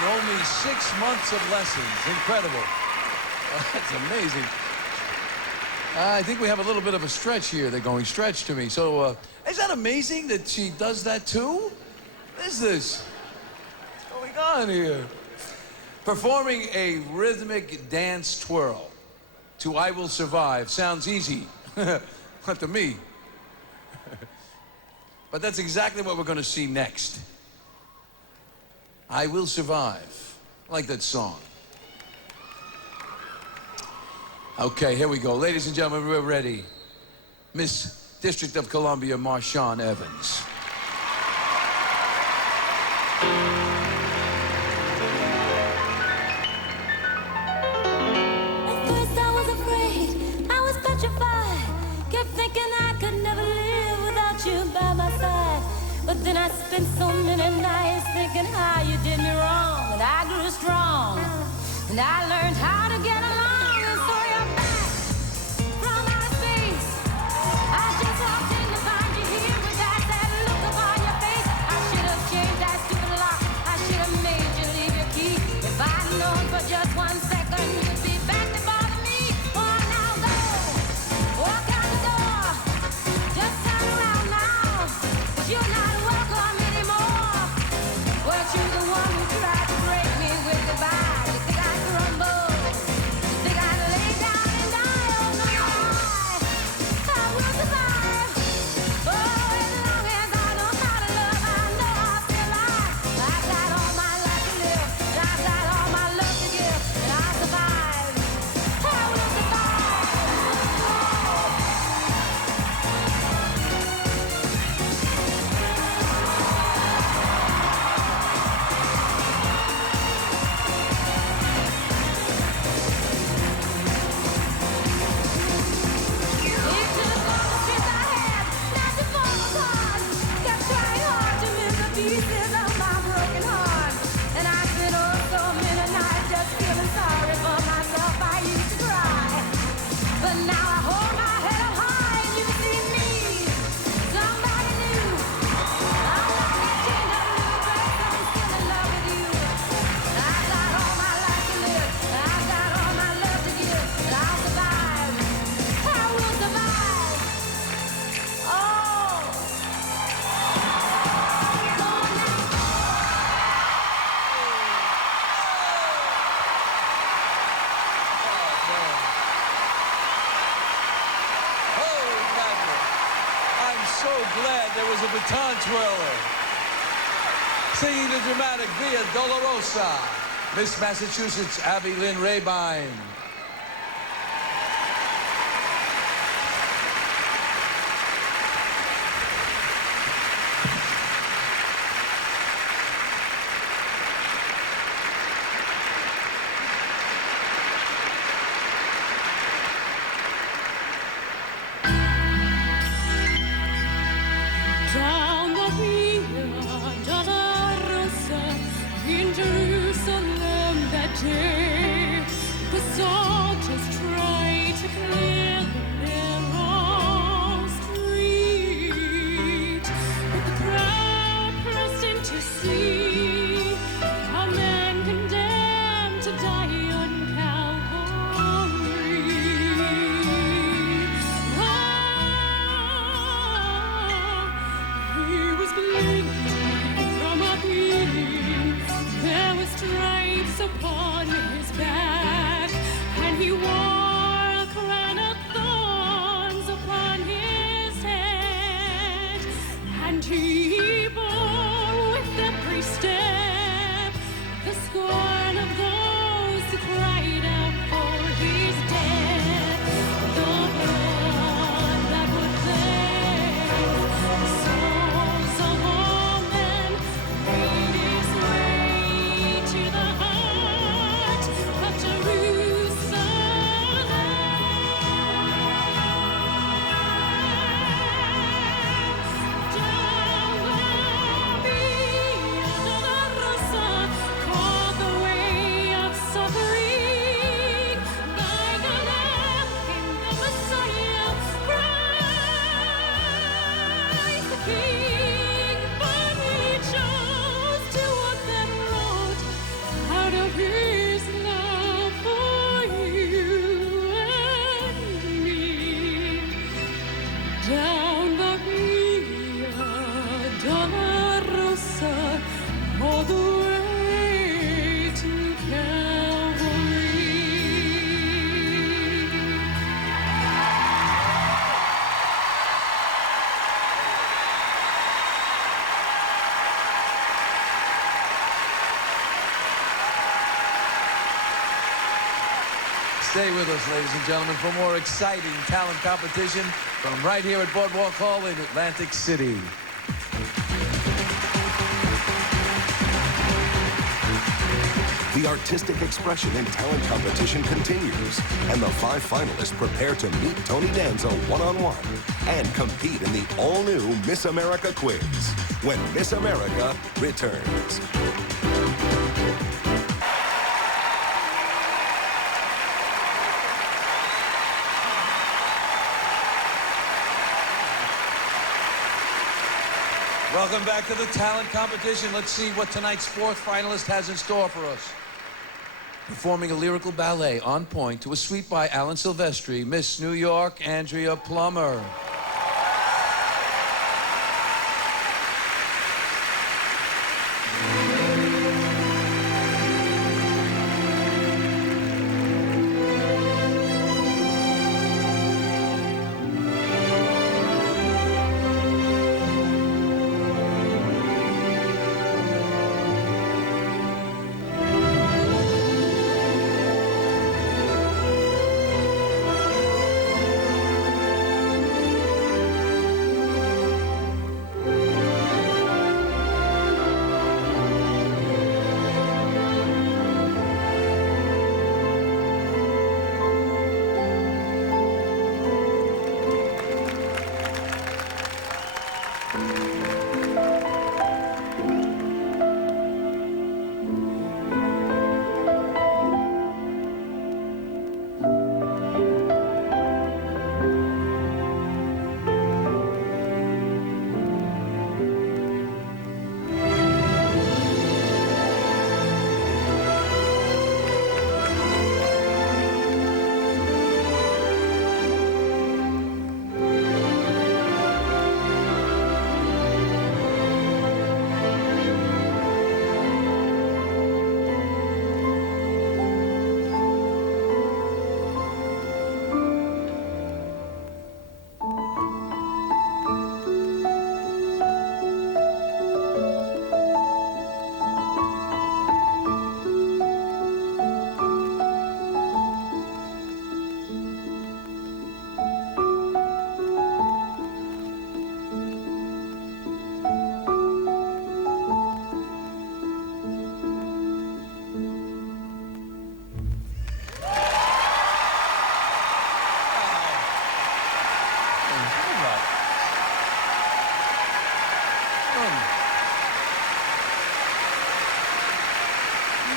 Only 6 months of lessons. Incredible. That's amazing. I think we have a little bit of a stretch here. They're going stretch to me. So, is that amazing that she does that too? What is this? What's going on here? Performing a rhythmic dance twirl to I Will Survive sounds easy. Not to me. But that's exactly what we're going to see next. I Will Survive. I like that song. Okay, here we go. Ladies and gentlemen, we're ready. Miss District of Columbia, Marshawn Evans. At first I was afraid, I was petrified. Kept thinking I could never live without you by my side. But then I spent so many nights thinking how you did me wrong. And I grew strong, and I learned how to get along. And so you're back from outer space. I just walked in to find you here with that look upon your face. I should have changed that stupid lock. I should have made you leave your key. If I'd known for just 1 second you'd be back to bother me. Oh, now go, walk out the door. Just turn around now, 'cause you're not welcome anymore. Weren't you the one who tried to break me with goodbye? You think I crumble? Tunch-Willer. Singing the dramatic Via Dolorosa, Miss Massachusetts Abby Lynn Rabine. Down the Via Dolorosa in Jerusalem that day, the soldiers tried to clear the narrow street, but the crowd pressed in to see a man condemned to die on Calvary. He was bleeding from a beating. There were stripes upon his back, and he wore a crown of thorns upon his head. And he bore with every step the scorn of those who cried out for his death. The blood that would cleanse the souls of all men made its way to the heart of Jerusalem. Down the Via Dolorosa, called the way of suffering, by the Lamb came the Messiah, Christ the King. But he chose to walk that road out of his love for you and me. Down the Via Dolorosa, all the way to Calvary. Stay with us, ladies and gentlemen, for more exciting talent competition from right here at Boardwalk Hall in Atlantic City. The artistic expression and talent competition continues, and the 5 finalists prepare to meet Tony Danza one-on-one and compete in the all-new Miss America quiz when Miss America returns. Welcome back to the talent competition. Let's see what tonight's 4th finalist has in store for us. Performing a lyrical ballet on point to a suite by Alan Silvestri, Miss New York, Andrea Plummer.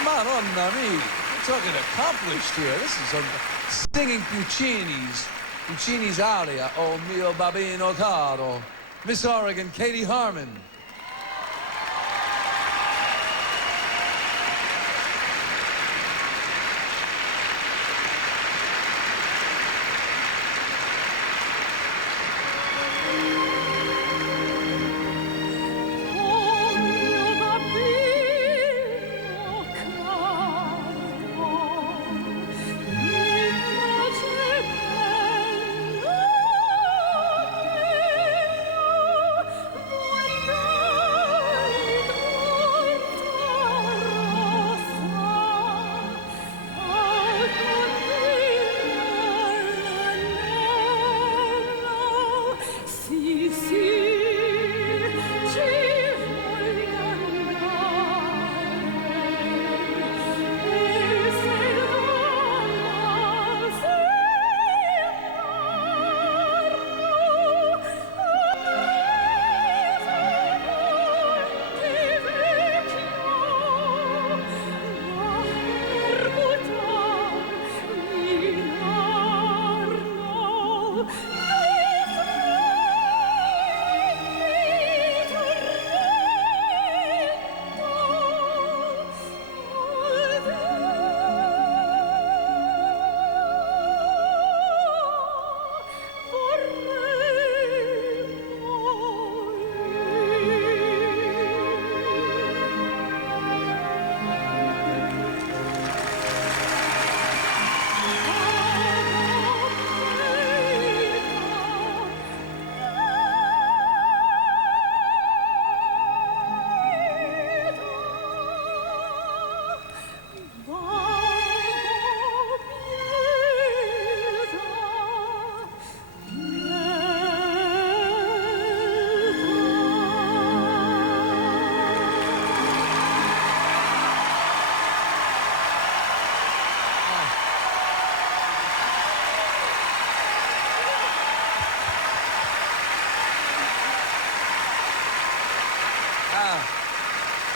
Madonna mia. We're talking accomplished here. This is singing Puccini's aria, Oh mio babino caro. Miss Oregon, Katie Harmon.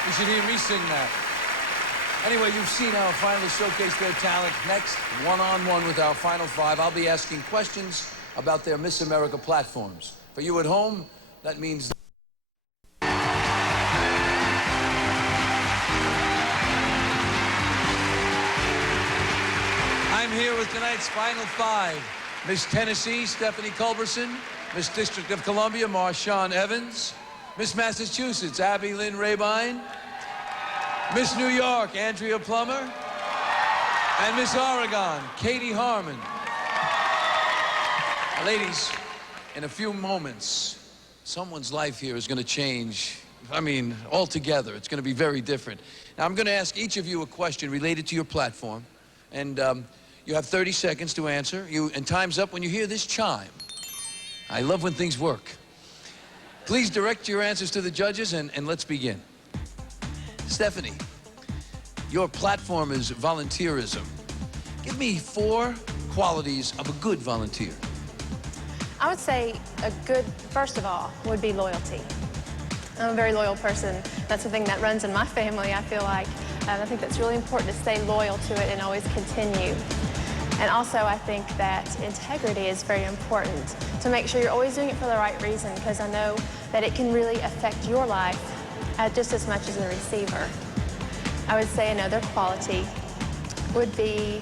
You should hear me sing that. Anyway, you've seen our finalists showcase their talent. Next, one-on-one with our final five, I'll be asking questions about their Miss America platforms. For you at home, that means... I'm here with tonight's final five. Miss Tennessee, Stephanie Culberson. Miss District of Columbia, Marshawn Evans. Miss Massachusetts, Abby Lynn Rabine. Miss New York, Andrea Plummer. And Miss Oregon, Katie Harmon. Now, ladies, in a few moments, someone's life here is going to change. I mean, altogether. It's going to be very different. Now, I'm going to ask each of you a question related to your platform. And you have 30 seconds to answer. And time's up when you hear this chime. I love when things work. Please direct your answers to the judges, and let's begin. Stephanie, your platform is volunteerism. Give me 4 qualities of a good volunteer. I would say a good, first of all, would be loyalty. I'm a very loyal person. That's something that runs in my family, I feel like. I think that's really important to stay loyal to it and always continue. And also, I think that integrity is very important, to make sure you're always doing it for the right reason, because I know that it can really affect your life just as much as the receiver. I would say another quality would be,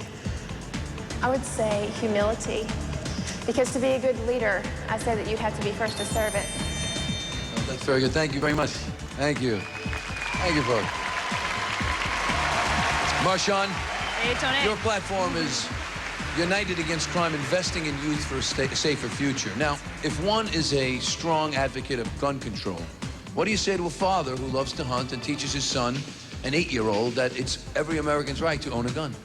I would say, humility. Because to be a good leader, I say that you have to be first a servant. Oh, that's very good. Thank you very much. Thank you. Thank you, folks. Marshawn, Hey, Tony. your platform is United Against Crime, investing in youth for a safer future. Now, if one is a strong advocate of gun control, what do you say to a father who loves to hunt and teaches his son, an 8-year-old, that it's every American's right to own a gun?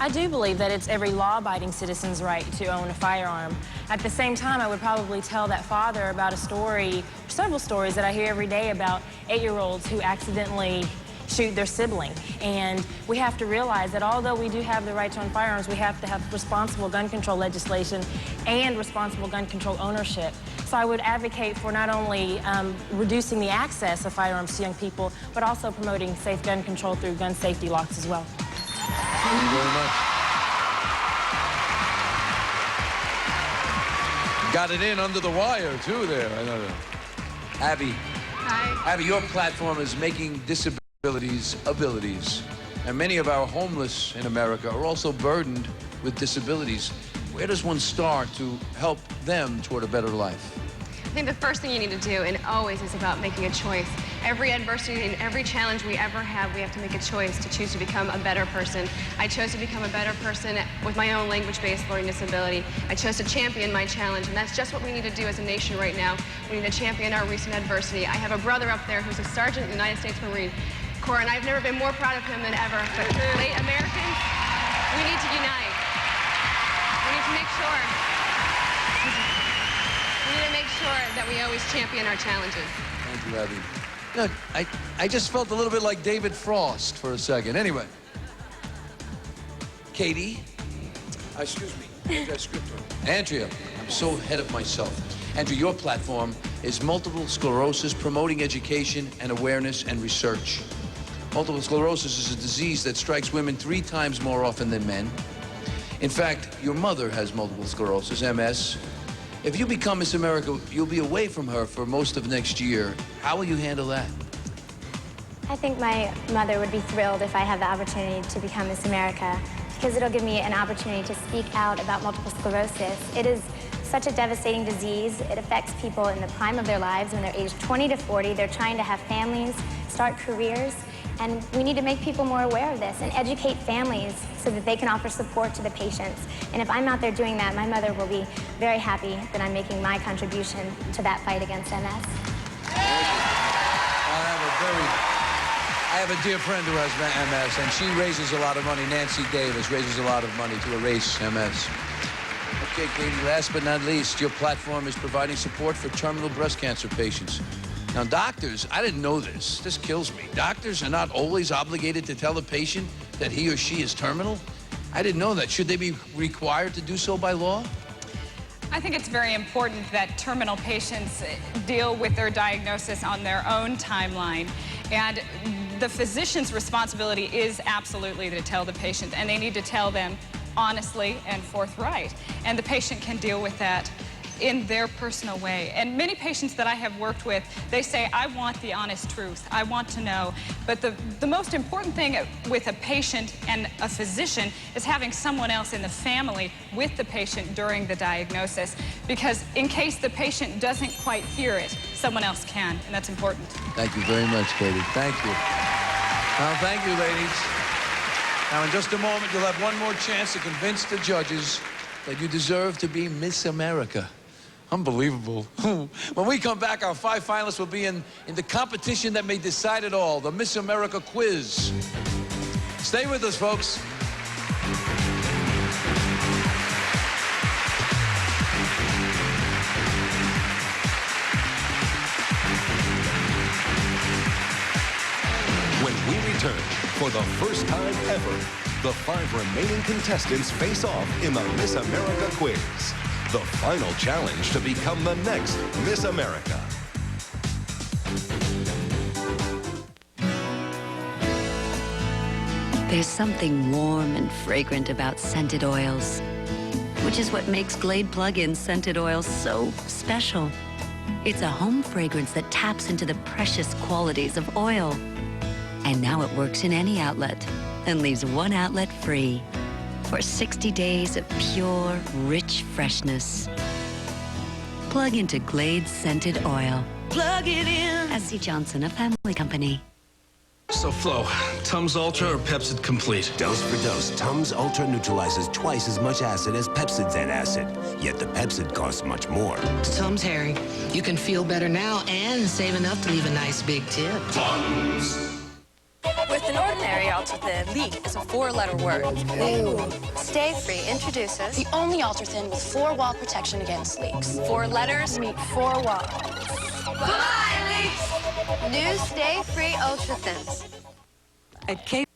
I do believe that it's every law-abiding citizen's right to own a firearm. At the same time, I would probably tell that father about a story, several stories that I hear every day about 8-year-olds who accidentally shoot their sibling. And we have to realize that although we do have the right to own firearms, we have to have responsible gun control legislation and responsible gun control ownership. So I would advocate for not only reducing the access of firearms to young people, but also promoting safe gun control through gun safety locks as well. Thank you very much. Got it in under the wire, too, there. I know that. Abby. Hi. Abby, your platform is making disabilities abilities. And many of our homeless in America are also burdened with disabilities. Where does one start to help them toward a better life? I think the first thing you need to do, and always, is about making a choice. Every adversity and every challenge we ever have, we have to make a choice to choose to become a better person. I chose to become a better person with my own language-based learning disability. I chose to champion my challenge, and that's just what we need to do as a nation right now. We need to champion our recent adversity. I have a brother up there who's a sergeant in the United States Marine Corps, and I've never been more proud of him than ever. But late Americans, we need to unite. We need to make sure. We need to make sure that we always champion our challenges. Thank you, Abby. Look, I just felt a little bit like David Frost for a second. Anyway. Katie. Excuse me. Andrea, I'm so ahead of myself. Andrea, your platform is multiple sclerosis, promoting education and awareness and research. Multiple sclerosis is a disease that strikes women 3 times more often than men. In fact, your mother has multiple sclerosis, MS. If you become Miss America, you'll be away from her for most of next year. How will you handle that? I think my mother would be thrilled if I have the opportunity to become Miss America, because it'll give me an opportunity to speak out about multiple sclerosis. It is such a devastating disease. It affects people in the prime of their lives when they're aged 20 to 40. They're trying to have families, start careers, and we need to make people more aware of this and educate families so that they can offer support to the patients. And if I'm out there doing that, my mother will be very happy that I'm making my contribution to that fight against MS. I have a dear friend who has MS, and she raises a lot of money. Nancy Davis raises a lot of money to erase MS. Okay, Katie, last but not least, your platform is providing support for terminal breast cancer patients. Now, doctors, I didn't know this. This kills me. Doctors are not always obligated to tell a patient that he or she is terminal. I didn't know that. Should they be required to do so by law? I think it's very important that terminal patients deal with their diagnosis on their own timeline. And the physician's responsibility is absolutely to tell the patient, and they need to tell them honestly and forthright. And the patient can deal with that in their personal way. And many patients that I have worked with, they say, I want the honest truth. I want to know. But the most important thing with a patient and a physician is having someone else in the family with the patient during the diagnosis. Because in case the patient doesn't quite hear it, someone else can, and that's important. Thank you very much, Katie. Thank you. Well, thank you, ladies. Now, in just a moment, you'll have one more chance to convince the judges that you deserve to be Miss America. Unbelievable. When we come back, our 5 finalists will be in the competition that may decide it all, the Miss America quiz. Stay with us, folks. When we return, for the first time ever, the 5 remaining contestants face off in the Miss America quiz. The final challenge to become the next Miss America. There's something warm and fragrant about scented oils, which is what makes Glade Plug-in Scented Oils so special. It's a home fragrance that taps into the precious qualities of oil. And now it works in any outlet and leaves one outlet free for 60 days of pure, rich freshness. Plug into Glade Scented Oil. Plug it in. S.C. Johnson, a family company. So, Flo, Tums Ultra or Pepsid Complete? Dose for dose, Tums Ultra neutralizes twice as much acid as Pepsid's acid, yet the Pepsid costs much more. Tums, Harry. You can feel better now and save enough to leave a nice big tip. Tums! With an ordinary Ultrathin, leak is a 4-letter word. Ooh. Stay Free introduces the only Ultrathin with 4-wall protection against leaks. 4 letters meet 4 walls. Goodbye, leaks! New Stay Free Ultrathins. At Cape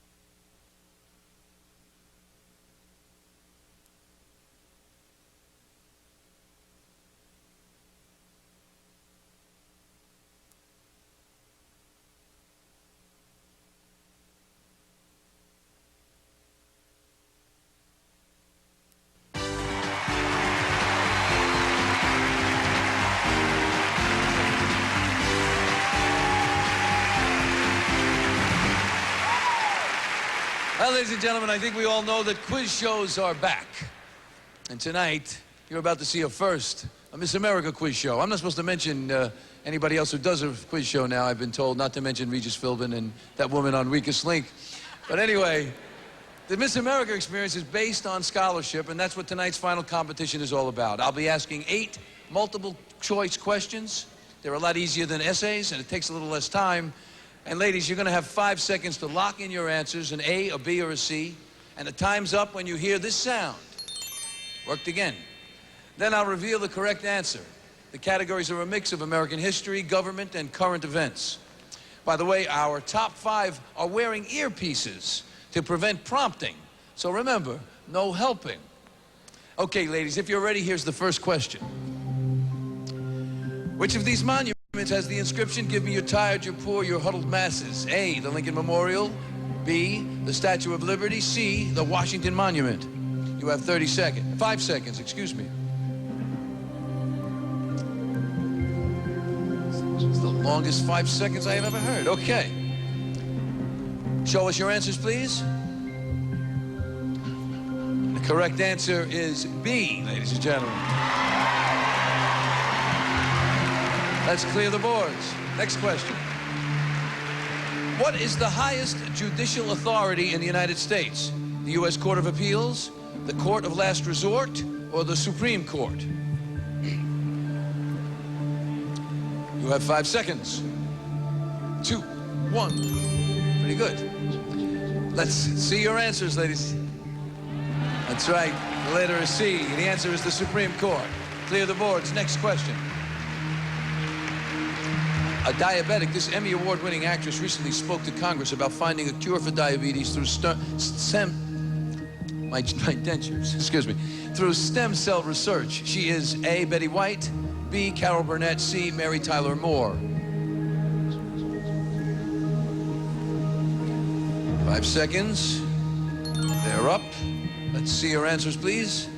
Well, ladies and gentlemen, I think we all know that quiz shows are back. And tonight, you're about to see a first, a Miss America quiz show. I'm not supposed to mention anybody else who does a quiz show now. I've been told not to mention Regis Philbin and that woman on Weakest Link. But anyway, the Miss America experience is based on scholarship, and that's what tonight's final competition is all about. I'll be asking 8 multiple-choice questions. They're a lot easier than essays, and it takes a little less time. And ladies, you're going to have 5 seconds to lock in your answers, an A, a B, or a C. And the time's up when you hear this sound. Worked again. Then I'll reveal the correct answer. The categories are a mix of American history, government, and current events. By the way, our top 5 are wearing earpieces to prevent prompting. So remember, no helping. Okay, ladies, if you're ready, here's the first question. Which of these monuments has the inscription, "Give me your tired, your poor, your huddled masses"? A, the Lincoln Memorial. B, the Statue of Liberty. C, the Washington Monument. You have 5 seconds, excuse me. It's the longest 5 seconds I have ever heard. Okay. Show us your answers, please. The correct answer is B, ladies and gentlemen. Let's clear the boards. Next question. What is the highest judicial authority in the United States? The U.S. Court of Appeals, the Court of Last Resort, or the Supreme Court? You have 5 seconds. 2, 1. Pretty good. Let's see your answers, ladies. That's right. The letter is C. The answer is the Supreme Court. Clear the boards. Next question. A diabetic, this Emmy Award-winning actress recently spoke to Congress about finding a cure for diabetes through through stem cell research. She is A, Betty White, B, Carol Burnett, C, Mary Tyler Moore. 5 seconds. They're up. Let's see your answers, please.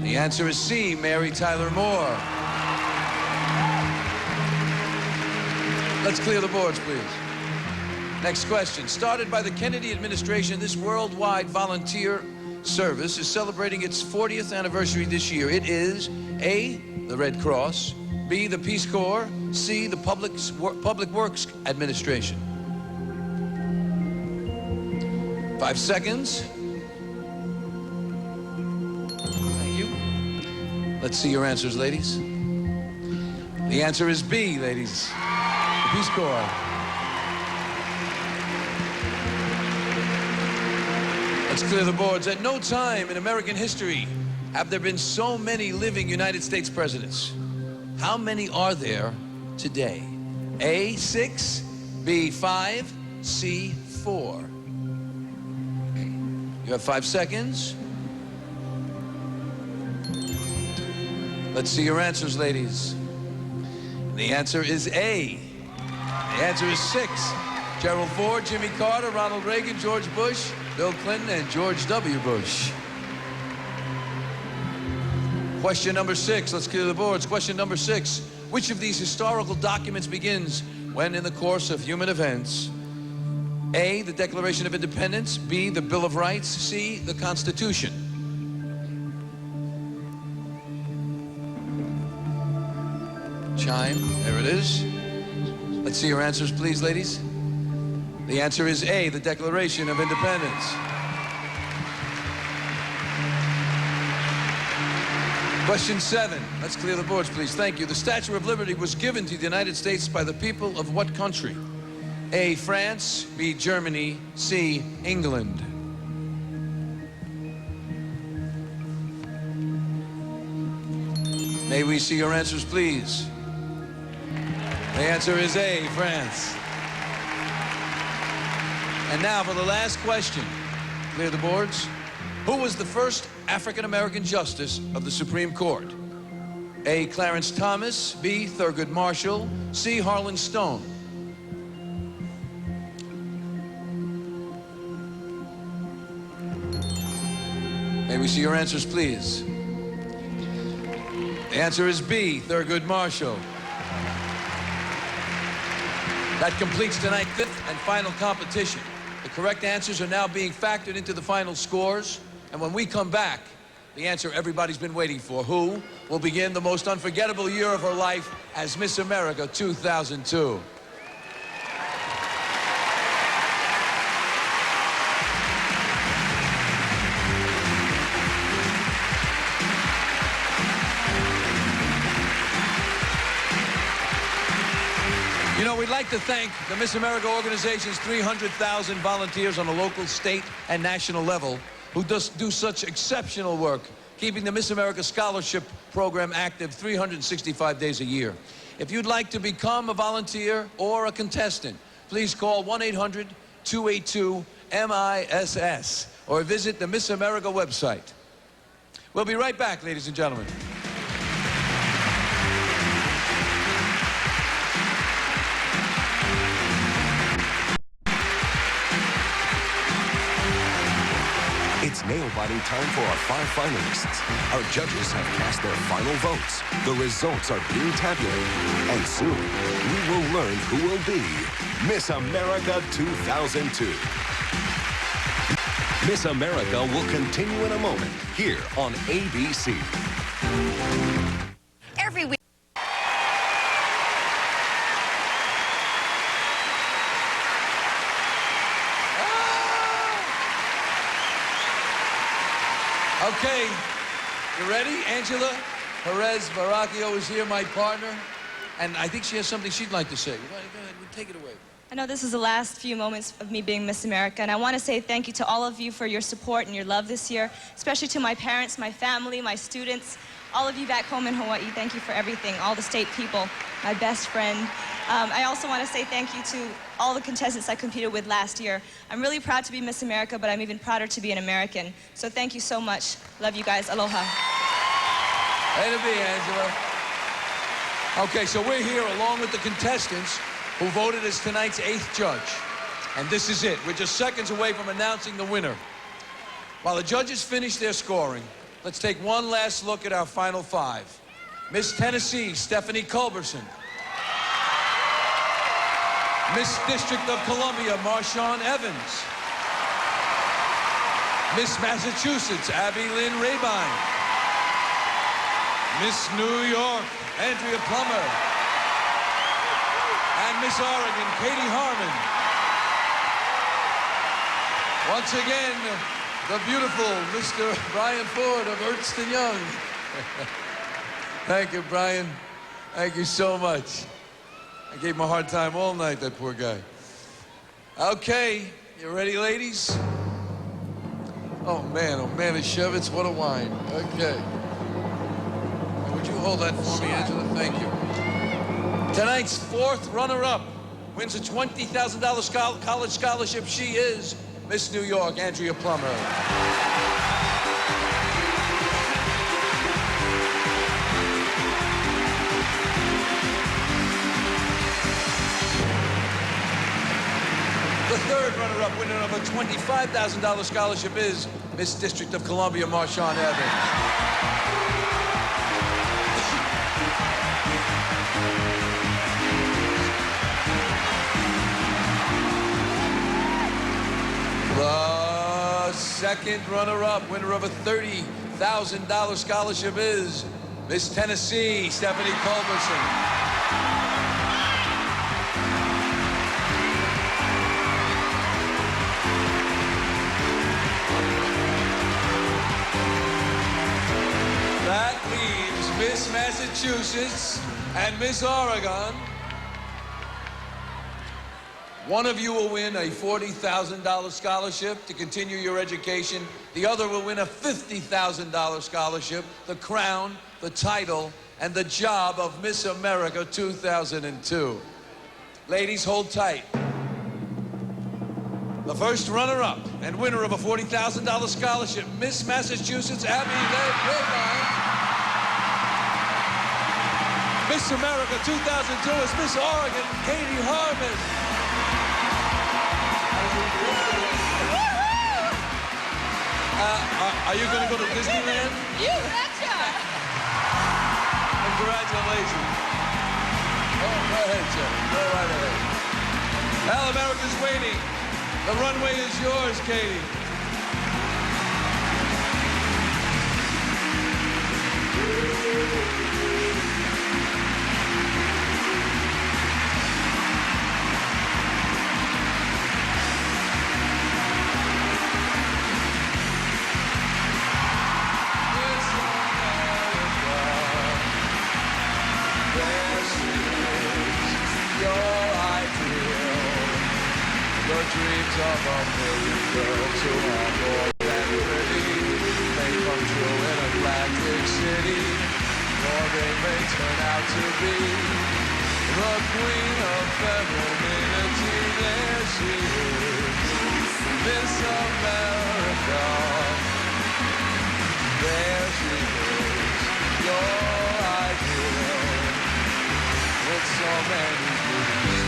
The answer is C, Mary Tyler Moore. Let's clear the boards, please. Next question. Started by the Kennedy administration, this worldwide volunteer service is celebrating its 40th anniversary this year. It is A, the Red Cross, B, the Peace Corps, C, the Public Works Administration. 5 seconds. Thank you. Let's see your answers, ladies. The answer is B, ladies. The Peace Corps. Let's clear the boards. At no time in American history have there been so many living United States presidents. How many are there today? A, 6, B, 5, C, 4. You have 5 seconds. Let's see your answers, ladies. The answer is A. The answer is 6. Gerald Ford, Jimmy Carter, Ronald Reagan, George Bush, Bill Clinton, and George W. Bush. Question number 6. Let's clear the boards. Question number 6. Which of these historical documents begins when in the course of human events? A, the Declaration of Independence. B, the Bill of Rights. C, the Constitution. Chime. There it is. Let's see your answers, please, ladies. The answer is A, the Declaration of Independence. Question 7. Let's clear the boards, please. Thank you. The Statue of Liberty was given to the United States by the people of what country? A, France, B, Germany, C, England. May we see your answers, please? The answer is A, France. And now for the last question. Clear the boards. Who was the first African-American justice of the Supreme Court? A, Clarence Thomas, B, Thurgood Marshall, C, Harlan Stone. May we see your answers, please? The answer is B, Thurgood Marshall. That completes tonight's 5th and final competition. The correct answers are now being factored into the final scores. And when we come back, the answer everybody's been waiting for, who will begin the most unforgettable year of her life as Miss America 2002. You know, we'd like to thank the Miss America organization's 300,000 volunteers on the local, state, and national level who do such exceptional work, keeping the Miss America Scholarship Program active 365 days a year. If you'd like to become a volunteer or a contestant, please call 1-800-282-MISS or visit the Miss America website. We'll be right back, ladies and gentlemen. It's nail-biting time for our 5 finalists. Our judges have cast their final votes. The results are being tabulated. And soon, we will learn who will be Miss America 2002. Miss America will continue in a moment here on ABC. Every week. Okay, you ready? Angela Perez Baracchio is here, my partner, and I think she has something she'd like to say. Go ahead, take it away. I know this is the last few moments of me being Miss America, and I want to say thank you to all of you for your support and your love this year, especially to my parents, my family, my students, all of you back home in Hawaii. Thank you for everything, all the state people, my best friend. I also want to say thank you to all the contestants I competed with last year. I'm really proud to be Miss America, but I'm even prouder to be an American. So thank you so much. Love you guys. Aloha. Way to be, Angela. Okay, so we're here along with the contestants who voted as tonight's 8th judge. And this is it. We're just seconds away from announcing the winner. While the judges finish their scoring, let's take one last look at our final 5. Miss Tennessee, Stephanie Culberson. Miss District of Columbia, Marshawn Evans. Miss Massachusetts, Abby Lynn Rabine. Miss New York, Andrea Plummer. And Miss Oregon, Katie Harmon. Once again, the beautiful Mr. Brian Ford of Ernst & Young. Thank you, Brian. Thank you so much. I gave him a hard time all night, that poor guy. Okay, you ready, ladies? Oh, man, Shevitz, what a wine. Okay. Would you hold that for me, Angela? Thank you. Tonight's 4th runner-up wins a $20,000 college scholarship. She is Miss New York, Andrea Plummer. The 3rd runner-up winner of a $25,000 scholarship is Miss District of Columbia, Marshawn Evans. The 2nd runner-up winner of a $30,000 scholarship is Miss Tennessee, Stephanie Culberson. That leaves Miss Massachusetts and Miss Oregon. One of you will win a $40,000 scholarship to continue your education. The other will win a $50,000 scholarship, the crown, the title, and the job of Miss America 2002. Ladies, hold tight. The first runner-up and winner of a $40,000 scholarship, Miss Massachusetts, Abby Rabine. Miss America 2002 is Miss Oregon, Katie Harmon. Are you going to go to Disneyland? You betcha! Congratulations. Go right ahead, Jeff. Go right ahead. Well, America's waiting. The runway is yours, Katie. Dreams of a million girls who are more than pretty may come true in Atlantic City, or they may turn out to be the queen of femininity. There she is, Miss America. There she is, your ideal, with so many beauties.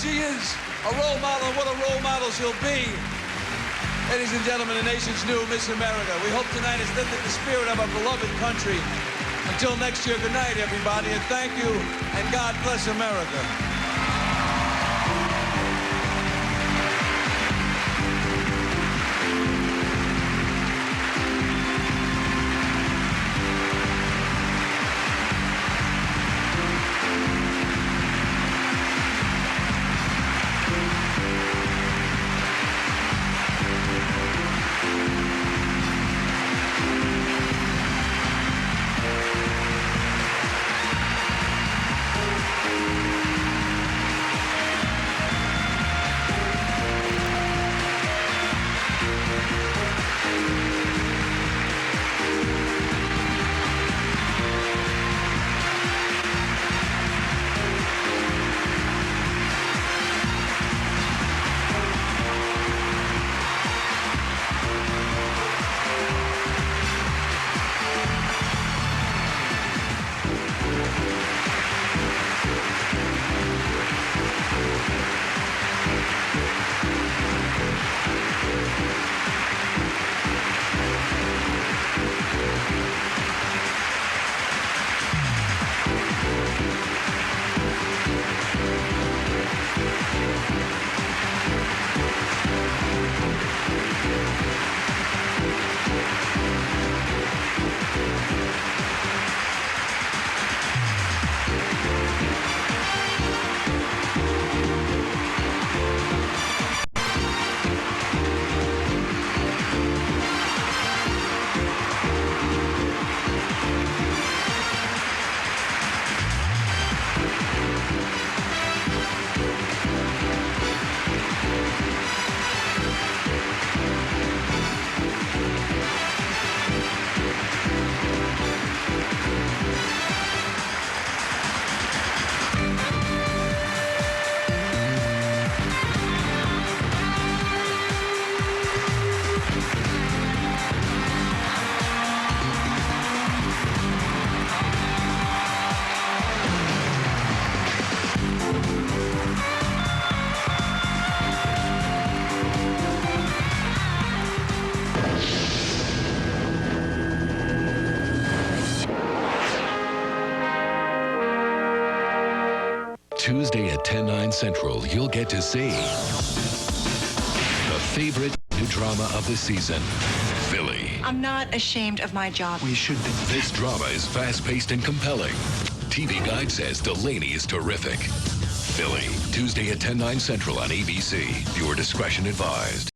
She is a role model, and what a role model she'll be. Ladies and gentlemen, the nation's new Miss America. We hope tonight has lifted the spirit of our beloved country. Until next year, good night, everybody, and thank you, and God bless America. Tuesday at 10/9 Central, you'll get to see the favorite new drama of the season, Philly. I'm not ashamed of my job. We should be. This drama is fast-paced and compelling. TV Guide says Delaney is terrific. Philly, Tuesday at 10/9 Central on ABC. Viewer discretion advised.